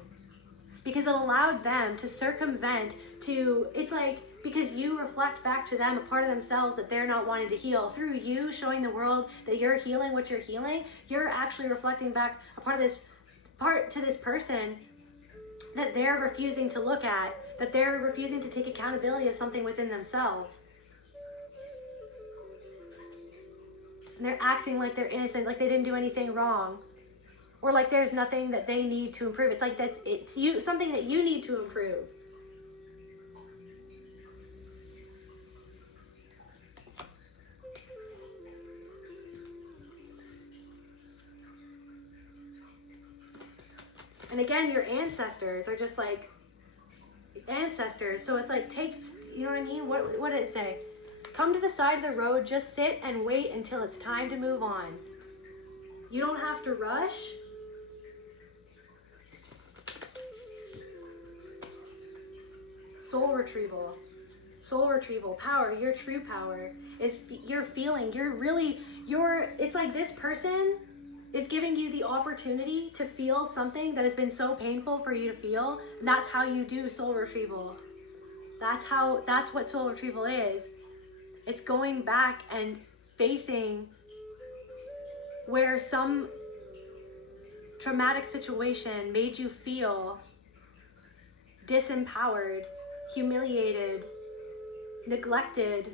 Because it allowed them to circumvent, it's like because you reflect back to them a part of themselves that they're not wanting to heal. Through you showing the world that you're healing what you're healing, you're actually reflecting back a part to this person that they're refusing to look at, that they're refusing to take accountability of something within themselves. And they're acting like they're innocent, like they didn't do anything wrong, or like there's nothing that they need to improve. It's like it's you, something that you need to improve. And again, your ancestors are just like ancestors. So it's like, you know what I mean? What did it say? Come to the side of the road, just sit and wait until it's time to move on. You don't have to rush. Soul retrieval, power, your true power is you're feeling, it's like this person is giving you the opportunity to feel something that has been so painful for you to feel. And that's how you do soul retrieval. That's what soul retrieval is. It's going back and facing where some traumatic situation made you feel disempowered, humiliated, neglected,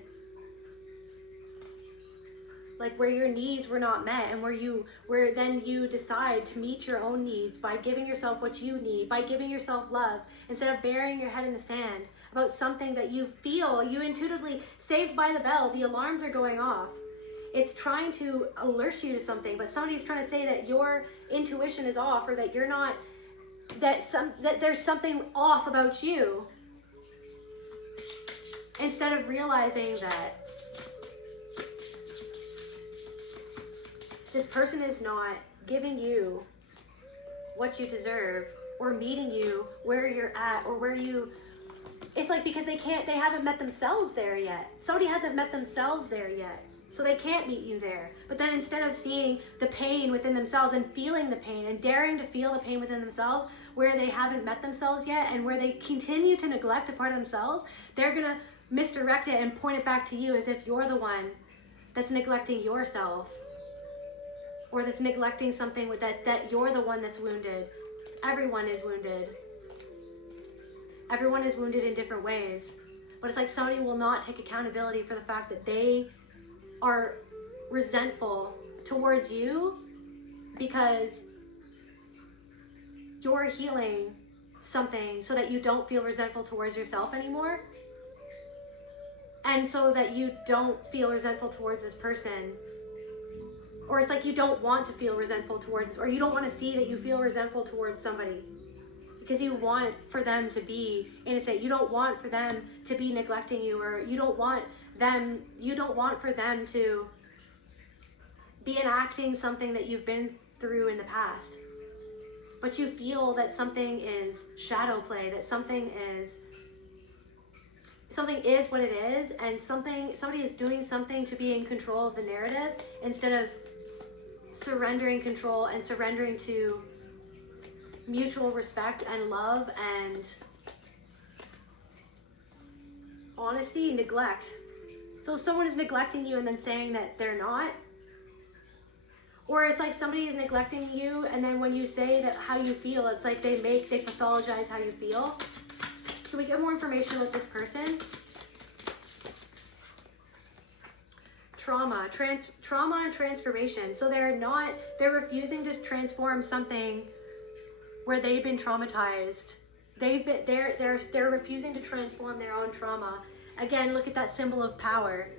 like where your needs were not met, and where then you decide to meet your own needs by giving yourself what you need, by giving yourself love, instead of burying your head in the sand about something that you feel, you intuitively, saved by the bell, the alarms are going off. It's trying to alert you to something, but somebody's trying to say that your intuition is off, or that you're not, that there's something off about you, instead of realizing that this person is not giving you what you deserve, or meeting you where you're at, or it's like, because they haven't met themselves there yet. Somebody hasn't met themselves there yet, so they can't meet you there. But then instead of seeing the pain within themselves and feeling the pain and daring to feel the pain within themselves where they haven't met themselves yet, and where they continue to neglect a part of themselves, they're gonna misdirect it and point it back to you as if you're the one that's neglecting yourself, or that's neglecting something with that you're the one that's wounded. Everyone is wounded. Everyone is wounded in different ways. But it's like somebody will not take accountability for the fact that they are resentful towards you because you're healing something so that you don't feel resentful towards yourself anymore. And so that you don't feel resentful towards this person. Or it's like you don't want to feel resentful towards, or you don't want to see that you feel resentful towards somebody, because you want for them to be innocent. You don't want for them to be neglecting you, or you don't want for them to be enacting something that you've been through in the past. But you feel that something is shadow play, that something is what it is, and somebody is doing something to be in control of the narrative, instead of surrendering control and surrendering to mutual respect and love and honesty. Neglect. So if someone is neglecting you and then saying that they're not, or it's like somebody is neglecting you, and then when you say that how you feel, it's like they pathologize how you feel. Can we get more information about this person? Trauma and transformation. So they're refusing to transform something where they've been traumatized. They're refusing to transform their own trauma. Again, look at that symbol of power.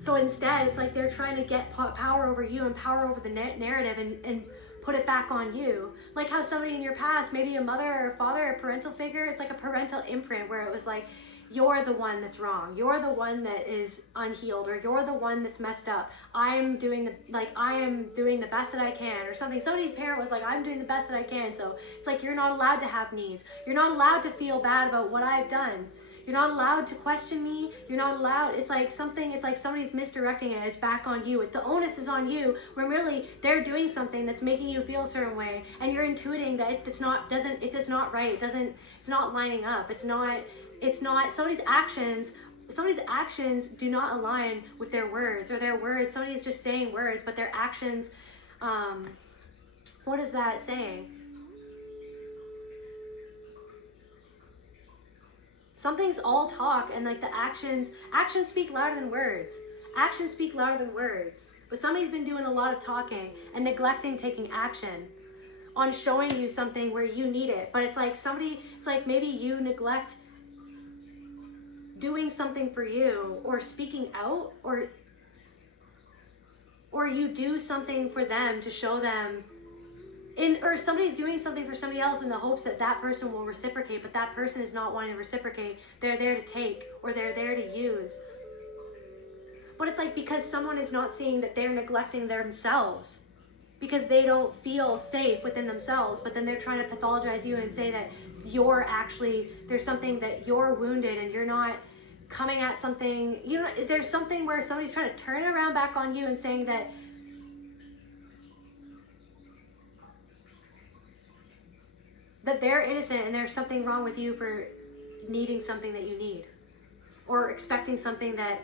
So instead, it's like they're trying to get power over you and power over the narrative and put it back on you. Like how somebody in your past, maybe a mother or a father or a parental figure, it's like a parental imprint where it was like, you're the one that's wrong. You're the one that is unhealed, or you're the one that's messed up. I am doing the best that I can, or something. Somebody's parent was like, I'm doing the best that I can. So it's like, you're not allowed to have needs. You're not allowed to feel bad about what I've done. You're not allowed to question me. You're not allowed. It's like somebody's misdirecting it. It's back on you. The onus is on you, when really they're doing something that's making you feel a certain way, and you're intuiting that it's not right. It's not lining up. It's not It's not somebody's actions do not align with their words, or their words, somebody is just saying words, but their actions, what is that saying? Something's all talk, and like the actions speak louder than words. Actions speak louder than words. But somebody's been doing a lot of talking and neglecting taking action on showing you something where you need it. But it's like maybe you neglect doing something for you, or speaking out, or you do something for them to show them, or somebody's doing something for somebody else in the hopes that that person will reciprocate, but that person is not wanting to reciprocate. They're there to take, or they're there to use. But it's like, because someone is not seeing that they're neglecting themselves, because they don't feel safe within themselves, but then they're trying to pathologize you and say that you're actually, there's something that you're wounded and you're not coming at something, there's something where somebody's trying to turn it around back on you and saying that they're innocent and there's something wrong with you for needing something that you need, or expecting something that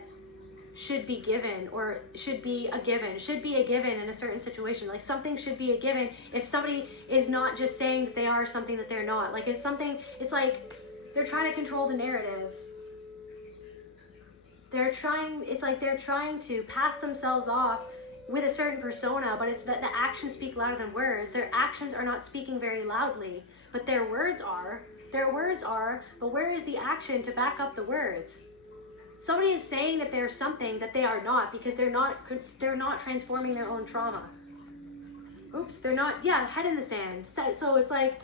should be given, or should be a given in a certain situation. Like, something should be a given if somebody is not just saying that they are something that they're not. Like, it's like they're trying to control the narrative. They're trying to pass themselves off with a certain persona, but it's that the actions speak louder than words. Their actions are not speaking very loudly, but their words are. But where is the action to back up the words? Somebody is saying that they're something that they are not, because they're not transforming their own trauma. Oops, they're not, head in the sand. So it's like,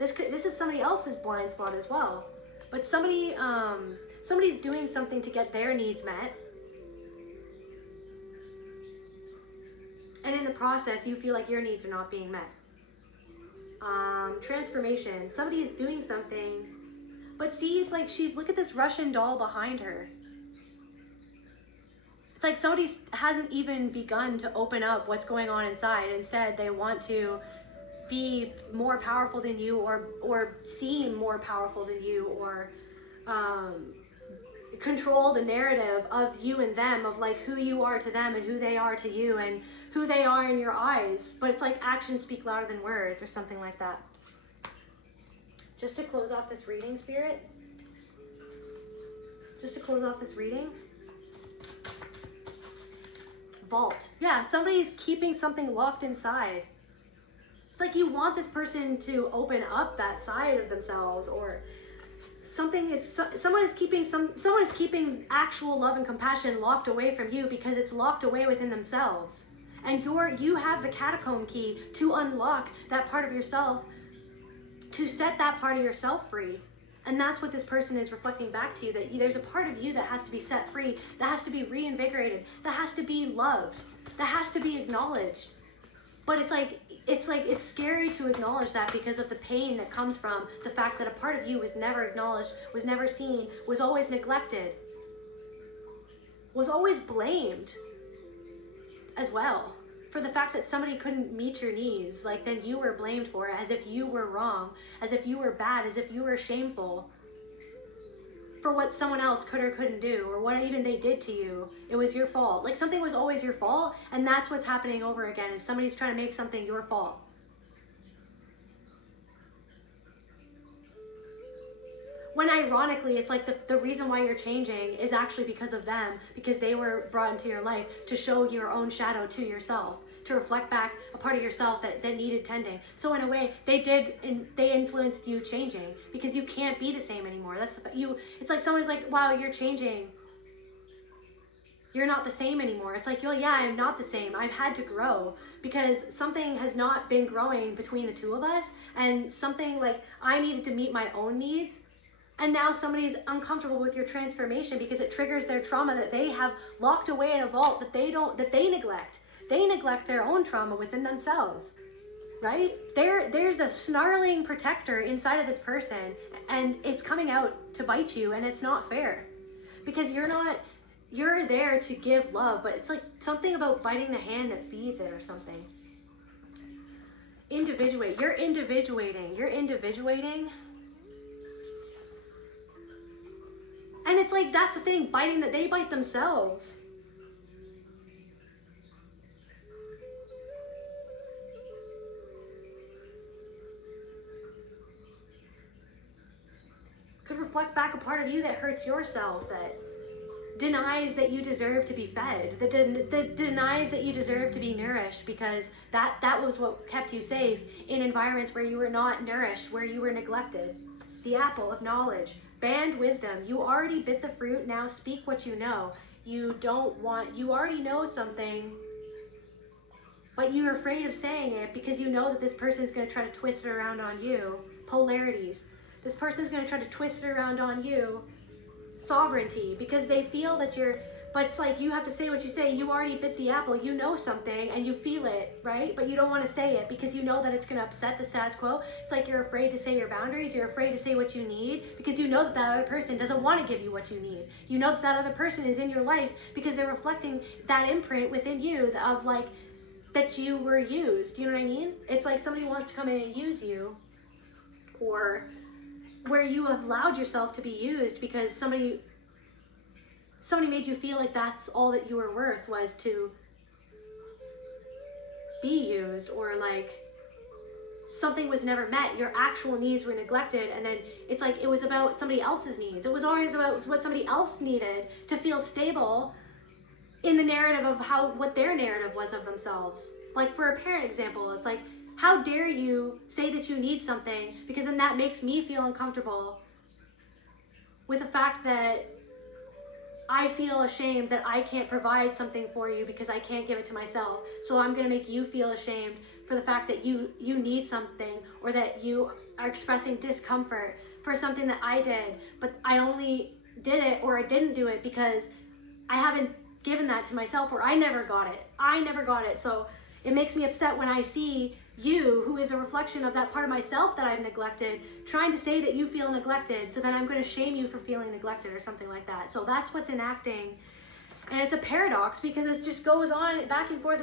this is somebody else's blind spot as well. But somebody's doing something to get their needs met. And in the process, you feel like your needs are not being met. Transformation. Somebody is doing something, but see, it's like look at this Russian doll behind her. It's like somebody hasn't even begun to open up what's going on inside. Instead, they want to be more powerful than you, or seem more powerful than you, or control the narrative of you and them, of like who you are to them and who they are to you and who they are in your eyes. But it's like actions speak louder than words, or something like that. Just to close off this reading, Spirit. Vault. Yeah, somebody's keeping something locked inside. It's like you want this person to open up that side of themselves, or someone is keeping actual love and compassion locked away from you, because it's locked away within themselves. And you have the catacomb key to unlock that part of yourself, to set that part of yourself free. And that's what this person is reflecting back to you, that there's a part of you that has to be set free, that has to be reinvigorated, that has to be loved, that has to be acknowledged. But it's scary to acknowledge that, because of the pain that comes from the fact that a part of you was never acknowledged, was never seen, was always neglected, was always blamed as well for the fact that somebody couldn't meet your needs. Like, then you were blamed for it, as if you were wrong, as if you were bad, as if you were shameful for what someone else could or couldn't do, or what even they did to you. It was your fault. Like, something was always your fault, and that's what's happening over again, is somebody's trying to make something your fault. When ironically, it's like the reason why you're changing is actually because of them, because they were brought into your life to show your own shadow to yourself, to reflect back a part of yourself that needed tending. So in a way, they influenced you changing, because you can't be the same anymore. It's like someone's like, wow, you're changing. You're not the same anymore. It's like, oh yeah, I'm not the same. I've had to grow, because something has not been growing between the two of us, and something like I needed to meet my own needs. And now somebody's uncomfortable with your transformation, because it triggers their trauma that they have locked away in a vault that they neglect. They neglect their own trauma within themselves, right? There's a snarling protector inside of this person, and it's coming out to bite you, and it's not fair, because you're there to give love, but it's like something about biting the hand that feeds it, or something. individuate. You're individuating. You're individuating. And it's like, that's the thing, biting that they bite themselves. Could reflect back a part of you that hurts yourself, that denies that you deserve to be fed, that denies that you deserve to be nourished, because that was what kept you safe in environments where you were not nourished, where you were neglected. The apple of knowledge, banned wisdom. You already bit the fruit, now speak what you know. You already know something, but you're afraid of saying it because you know that this person is going to try to twist it around on you. Polarities. This person's going to try to twist it around on you. Sovereignty, because they feel that but it's like, you have to say what you say. You already bit the apple. You know something and you feel it, right? But you don't want to say it because you know that it's going to upset the status quo. It's like you're afraid to say your boundaries. You're afraid to say what you need because you know that that other person doesn't want to give you what you need. You know that that other person is in your life because they're reflecting that imprint within you of like, that you were used. You know what I mean? It's like somebody wants to come in and use you, or where you have allowed yourself to be used because somebody made you feel like that's all that you were worth, was to be used, or like something was never met. Your actual needs were neglected, and then it's like it was about somebody else's needs. It was always about what somebody else needed to feel stable in the narrative of what their narrative was of themselves. Like for a parent example, it's like, how dare you say that you need something, because then that makes me feel uncomfortable with the fact that I feel ashamed that I can't provide something for you because I can't give it to myself. So I'm going to make you feel ashamed for the fact that you need something, or that you are expressing discomfort for something that I did, but I only did it, or I didn't do it because I haven't given that to myself, or I never got it. So it makes me upset when I see you, who is a reflection of that part of myself that I've neglected, trying to say that you feel neglected, so then I'm going to shame you for feeling neglected or something like that. So that's what's enacting. And it's a paradox because it just goes on back and forth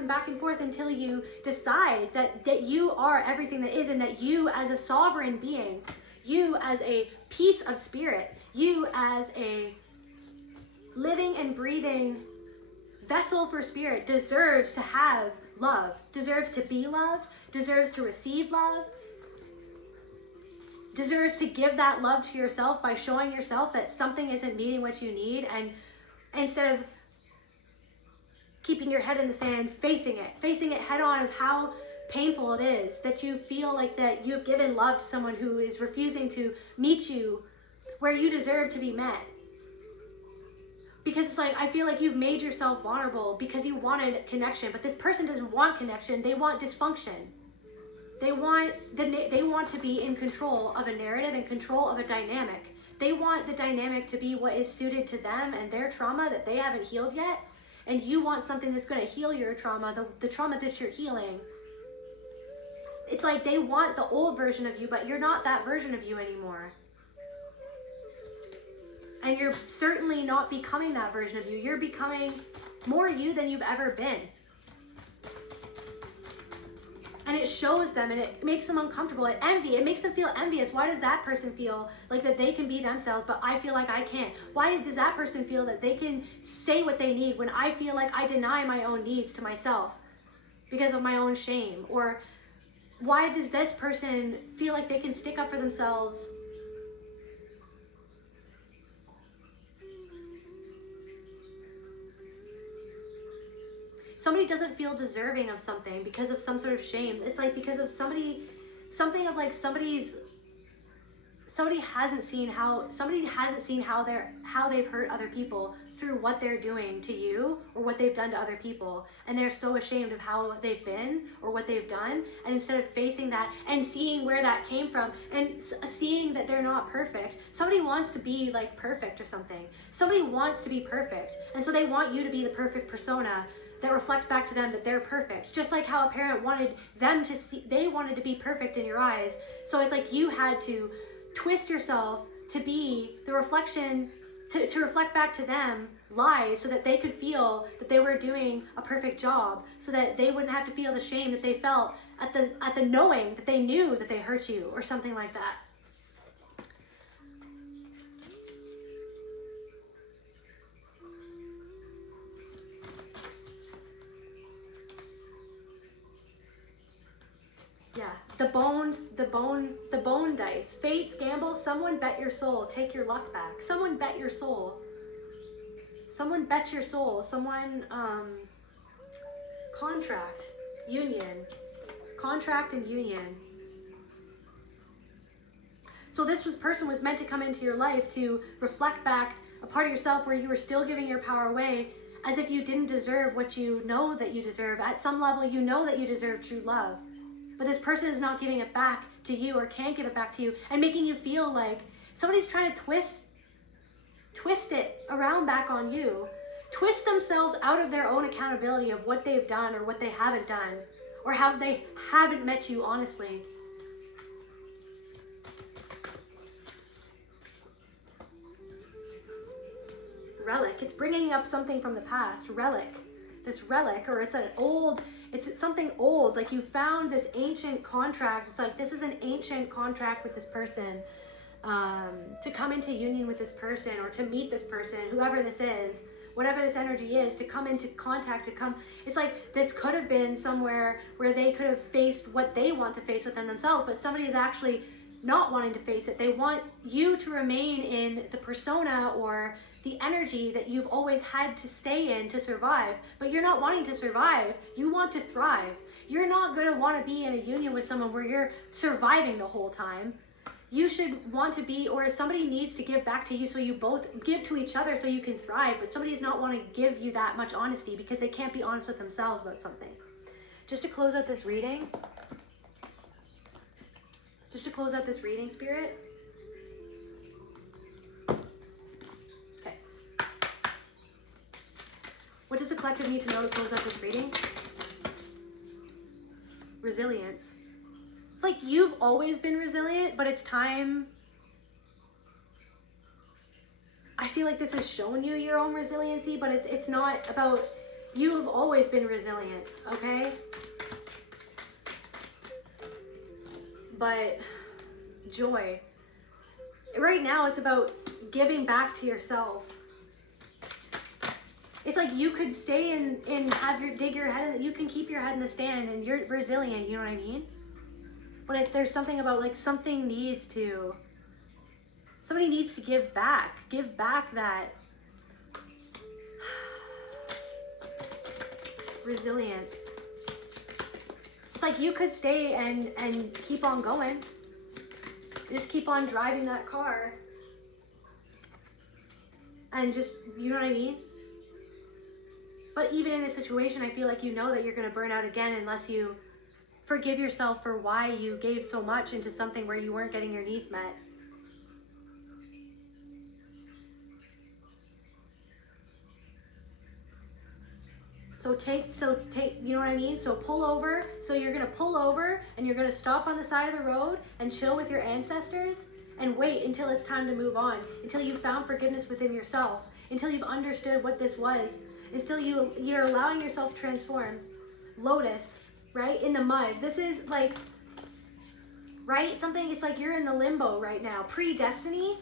until you decide that you are everything that is, and that you as a sovereign being, you as a piece of spirit, you as a living and breathing vessel for spirit deserves to have love, deserves to be loved, deserves to receive love, deserves to give that love to yourself by showing yourself that something isn't meeting what you need, and instead of keeping your head in the sand, facing it head on of how painful it is that you feel like that you've given love to someone who is refusing to meet you where you deserve to be met. Because it's like, I feel like you've made yourself vulnerable because you wanted connection, but this person doesn't want connection, they want dysfunction. They want to be in control of a narrative, in control of a dynamic. They want the dynamic to be what is suited to them and their trauma that they haven't healed yet. And you want something that's going to heal your trauma, the trauma that you're healing. It's like they want the old version of you, but you're not that version of you anymore. And you're certainly not becoming that version of you. You're becoming more you than you've ever been. And it shows them, and it makes them uncomfortable. It makes them feel envious. Why does that person feel like that they can be themselves, but I feel like I can't? Why does that person feel that they can say what they need when I feel like I deny my own needs to myself because of my own shame? Or why does this person feel like they can stick up for themselves somebody doesn't feel deserving of something because of some sort of shame? It's like because of somebody hasn't seen how they've hurt other people through what they're doing to you or what they've done to other people, and they're so ashamed of how they've been or what they've done, and instead of facing that and seeing where that came from and seeing that they're not perfect, somebody wants to be like perfect or something. Somebody wants to be perfect, and so they want you to be the perfect persona that reflects back to them that they're perfect. Just like how a parent wanted them to see, they wanted to be perfect in your eyes. So it's like you had to twist yourself to be the reflection, to reflect back to them lies so that they could feel that they were doing a perfect job, so that they wouldn't have to feel the shame that they felt at the knowing that they knew that they hurt you or something like that. Yeah, the bone dice. Fates, gamble, someone bet your soul, take your luck back. Someone bet your soul. Someone bet your soul. Someone, contract, union. Contract and union. So this person was meant to come into your life to reflect back a part of yourself where you were still giving your power away as if you didn't deserve what you know that you deserve. At some level, you know that you deserve true love. But this person is not giving it back to you or can't give it back to you and making you feel like somebody's trying to twist it around back on you. Twist themselves out of their own accountability of what they've done or what they haven't done or how they haven't met you honestly. Relic. It's bringing up something from the past. Relic. This relic, or it's something old. Like you found this ancient contract. It's like this is an ancient contract with this person to come into union with this person or to meet this person, whoever this is, whatever this energy is, to come into contact, to come. It's like this could have been somewhere where they could have faced what they want to face within themselves, but somebody is actually not wanting to face it. They want you to remain in the persona or the energy that you've always had to stay in to survive, but you're not wanting to survive. You want to thrive. You're not going to want to be in a union with someone where you're surviving the whole time. You should want to be, or somebody needs to give back to you so you both give to each other so you can thrive, but somebody does not want to give you that much honesty because they can't be honest with themselves about something. Just to close out this reading, Spirit. Okay. What does the collective need to know to close out this reading? Resilience. It's like you've always been resilient, but it's time. I feel like this has shown you your own resiliency, but it's not about, you have always been resilient, okay? But joy. Right now it's about giving back to yourself. It's like you could stay and dig your head in, you can keep your head in the sand and you're resilient, you know what I mean? But if there's something about like somebody needs to give back that resilience. It's like you could stay and keep on going. Just keep on driving that car. And just, you know what I mean? But even in this situation, I feel like you know that you're going to burn out again unless you forgive yourself for why you gave so much into something where you weren't getting your needs met. So take, you know what I mean? So pull over. So you're going to pull over and you're going to stop on the side of the road and chill with your ancestors and wait until it's time to move on, until you've found forgiveness within yourself, until you've understood what this was, until you're allowing yourself to transform. Lotus, right? In the mud. This is like, right? Something, it's like you're in the limbo right now. Pre-destiny,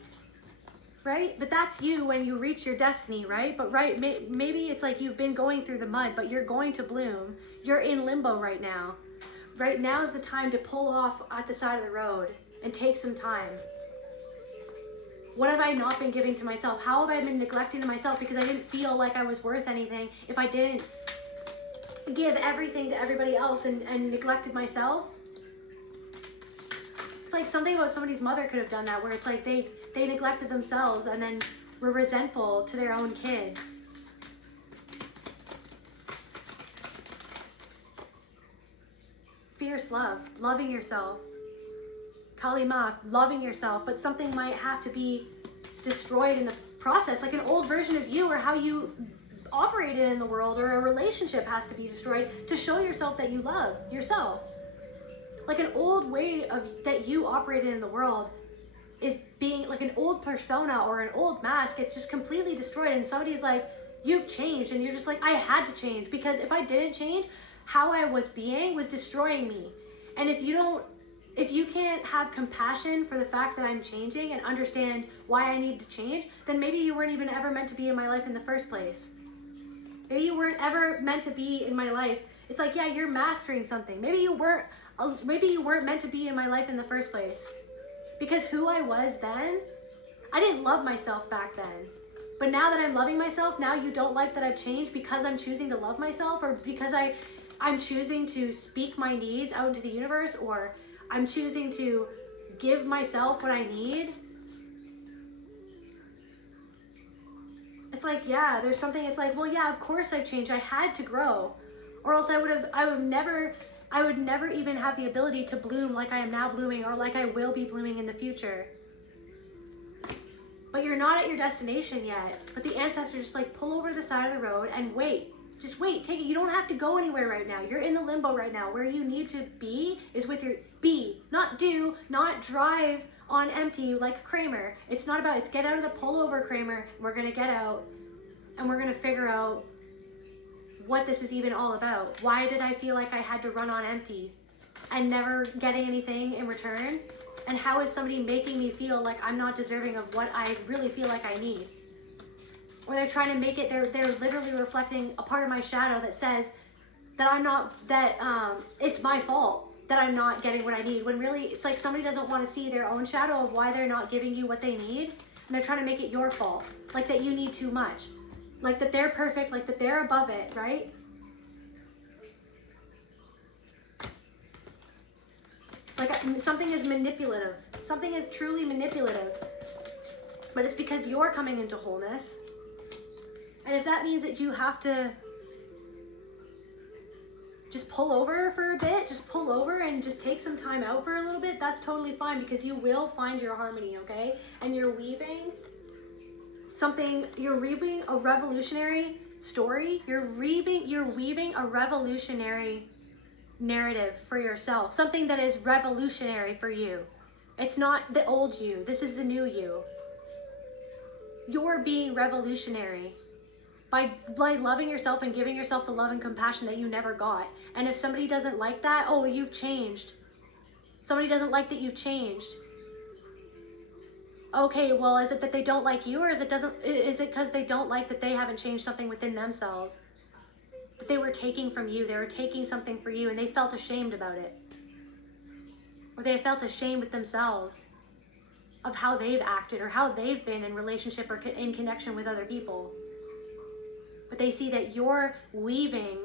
right? But that's you when you reach your destiny, right? But right, maybe it's like you've been going through the mud, but you're going to bloom. You're in limbo right now. Right now is the time to pull off at the side of the road and take some time. What have I not been giving to myself? How have I been neglecting to myself because I didn't feel like I was worth anything if I didn't give everything to everybody else and neglected myself? It's like something about somebody's mother could have done that, where it's like they neglected themselves and then were resentful to their own kids. Fierce love, loving yourself. Kalima, loving yourself, but something might have to be destroyed in the process, like an old version of you or how you operated in the world, or a relationship has to be destroyed to show yourself that you love yourself. Like an old way of that you operated in the world is being like an old persona or an old mask. It's just completely destroyed, and somebody's like, you've changed, and you're just like, I had to change, because if I didn't change, how I was being was destroying me. And if you can't have compassion for the fact that I'm changing and understand why I need to change, then maybe you weren't even ever meant to be in my life in the first place. Maybe you weren't ever meant to be in my life. It's like, yeah, you're mastering something. Maybe you weren't meant to be in my life in the first place. Because who I was then, I didn't love myself back then. But now that I'm loving myself, now you don't like that I've changed because I'm choosing to love myself, or because I'm choosing to speak my needs out into the universe, or I'm choosing to give myself what I need. It's like, yeah, there's something, it's like, well, yeah, of course I've changed. I had to grow, or else I would never even have the ability to bloom like I am now blooming, or like I will be blooming in the future. But you're not at your destination yet. But the ancestors just like pull over to the side of the road and wait. Just wait, take it. You don't have to go anywhere right now. You're in the limbo right now. Where you need to be is with your be, not do, not drive on empty like Kramer. It's not about, it's get out of the pullover, Kramer. We're gonna get out and we're gonna figure out what this is even all about. Why did I feel like I had to run on empty and never getting anything in return? And how is somebody making me feel like I'm not deserving of what I really feel like I need? Or they're trying to make it, they're literally reflecting a part of my shadow that says that I'm not, that it's my fault that I'm not getting what I need. When really, it's like somebody doesn't want to see their own shadow of why they're not giving you what they need. And they're trying to make it your fault. Like that you need too much. Like that they're perfect, like that they're above it, right? Like something is manipulative. Something is truly manipulative. But it's because you're coming into wholeness. And if that means that you have to just pull over for a bit, just pull over and just take some time out for a little bit, that's totally fine, because you will find your harmony, okay? And you're weaving a revolutionary story. You're weaving a revolutionary narrative for yourself, something that is revolutionary for you. It's not the old you, this is the new you. You're being revolutionary by loving yourself and giving yourself the love and compassion that you never got. And if somebody doesn't like that, oh, you've changed. Somebody doesn't like that you've changed. Okay, well, is it that they don't like you, or is it because they don't like that they haven't changed something within themselves? That they were taking from you, they were taking something for you, and they felt ashamed about it. Or they felt ashamed with themselves of how they've acted or how they've been in relationship or in connection with other people. But they see that you're weaving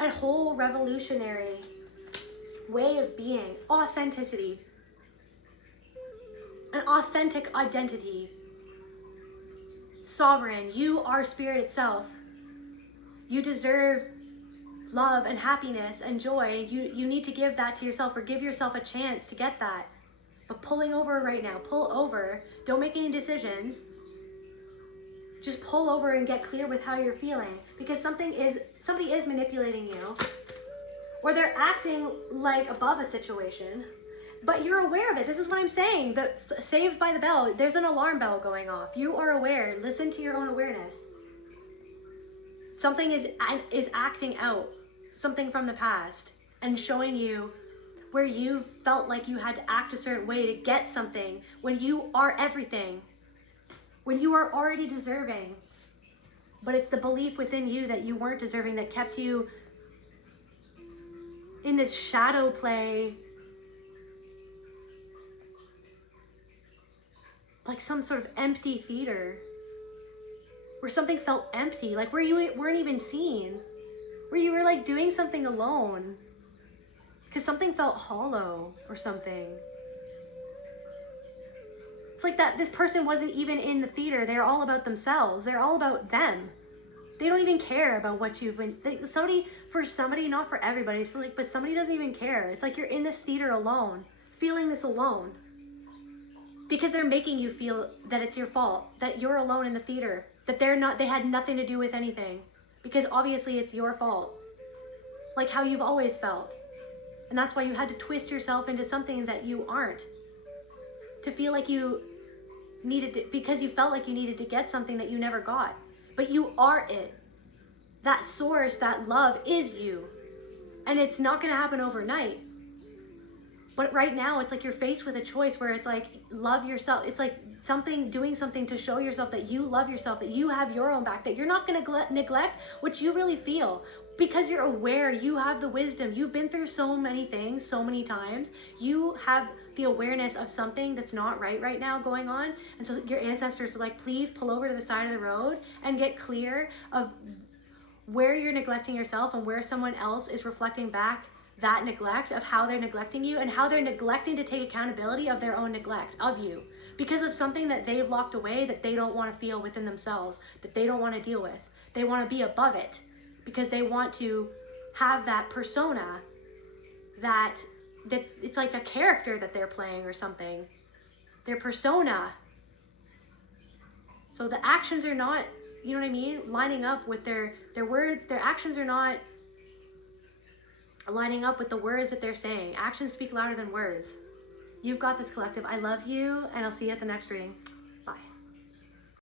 a whole revolutionary way of being, authenticity, an authentic identity, sovereign. You are spirit itself. You deserve love and happiness and joy. You need to give that to yourself, or give yourself a chance to get that. But pulling over right now, pull over. Don't make any decisions. Just pull over and get clear with how you're feeling, because somebody is manipulating you, or they're acting like above a situation, but you're aware of it. This is what I'm saying. Saved by the Bell. There's an alarm bell going off. You are aware. Listen to your own awareness. Something is acting out, something from the past, and showing you where you felt like you had to act a certain way to get something when you are everything. When you are already deserving, but it's the belief within you that you weren't deserving that kept you in this shadow play, like some sort of empty theater, where something felt empty, like where you weren't even seen, where you were like doing something alone, because something felt hollow or something. It's like that this person wasn't even in the theater. They're all about themselves. They're all about them. They don't even care about what you've been. For somebody, not for everybody. So like, but somebody doesn't even care. It's like you're in this theater alone, feeling this alone, because they're making you feel that it's your fault, that you're alone in the theater, that they had nothing to do with anything, because obviously it's your fault, like how you've always felt, and that's why you had to twist yourself into something that you aren't. To feel like you needed to, because you felt like you needed to get something that you never got. But you are it. That source, that love is you. And it's not going to happen overnight. But right now it's like you're faced with a choice where it's like, love yourself. It's like doing something to show yourself that you love yourself, that you have your own back, that you're not going to neglect what you really feel, because you're aware, you have the wisdom, you've been through so many things so many times, you have the awareness of something that's not right now going on. And so your ancestors are like, please pull over to the side of the road and get clear of where you're neglecting yourself and where someone else is reflecting back that neglect of how they're neglecting you, and how they're neglecting to take accountability of their own neglect of you because of something that they've locked away, that they don't want to feel within themselves, that they don't want to deal with. They want to be above it because they want to have that persona that it's like a character that they're playing or something, their persona. So the actions are not, you know what I mean, lining up with their words. Their actions are not lining up with the words that they're saying. Actions speak louder than words. You've got this, collective. I love you, and I'll see you at the next reading.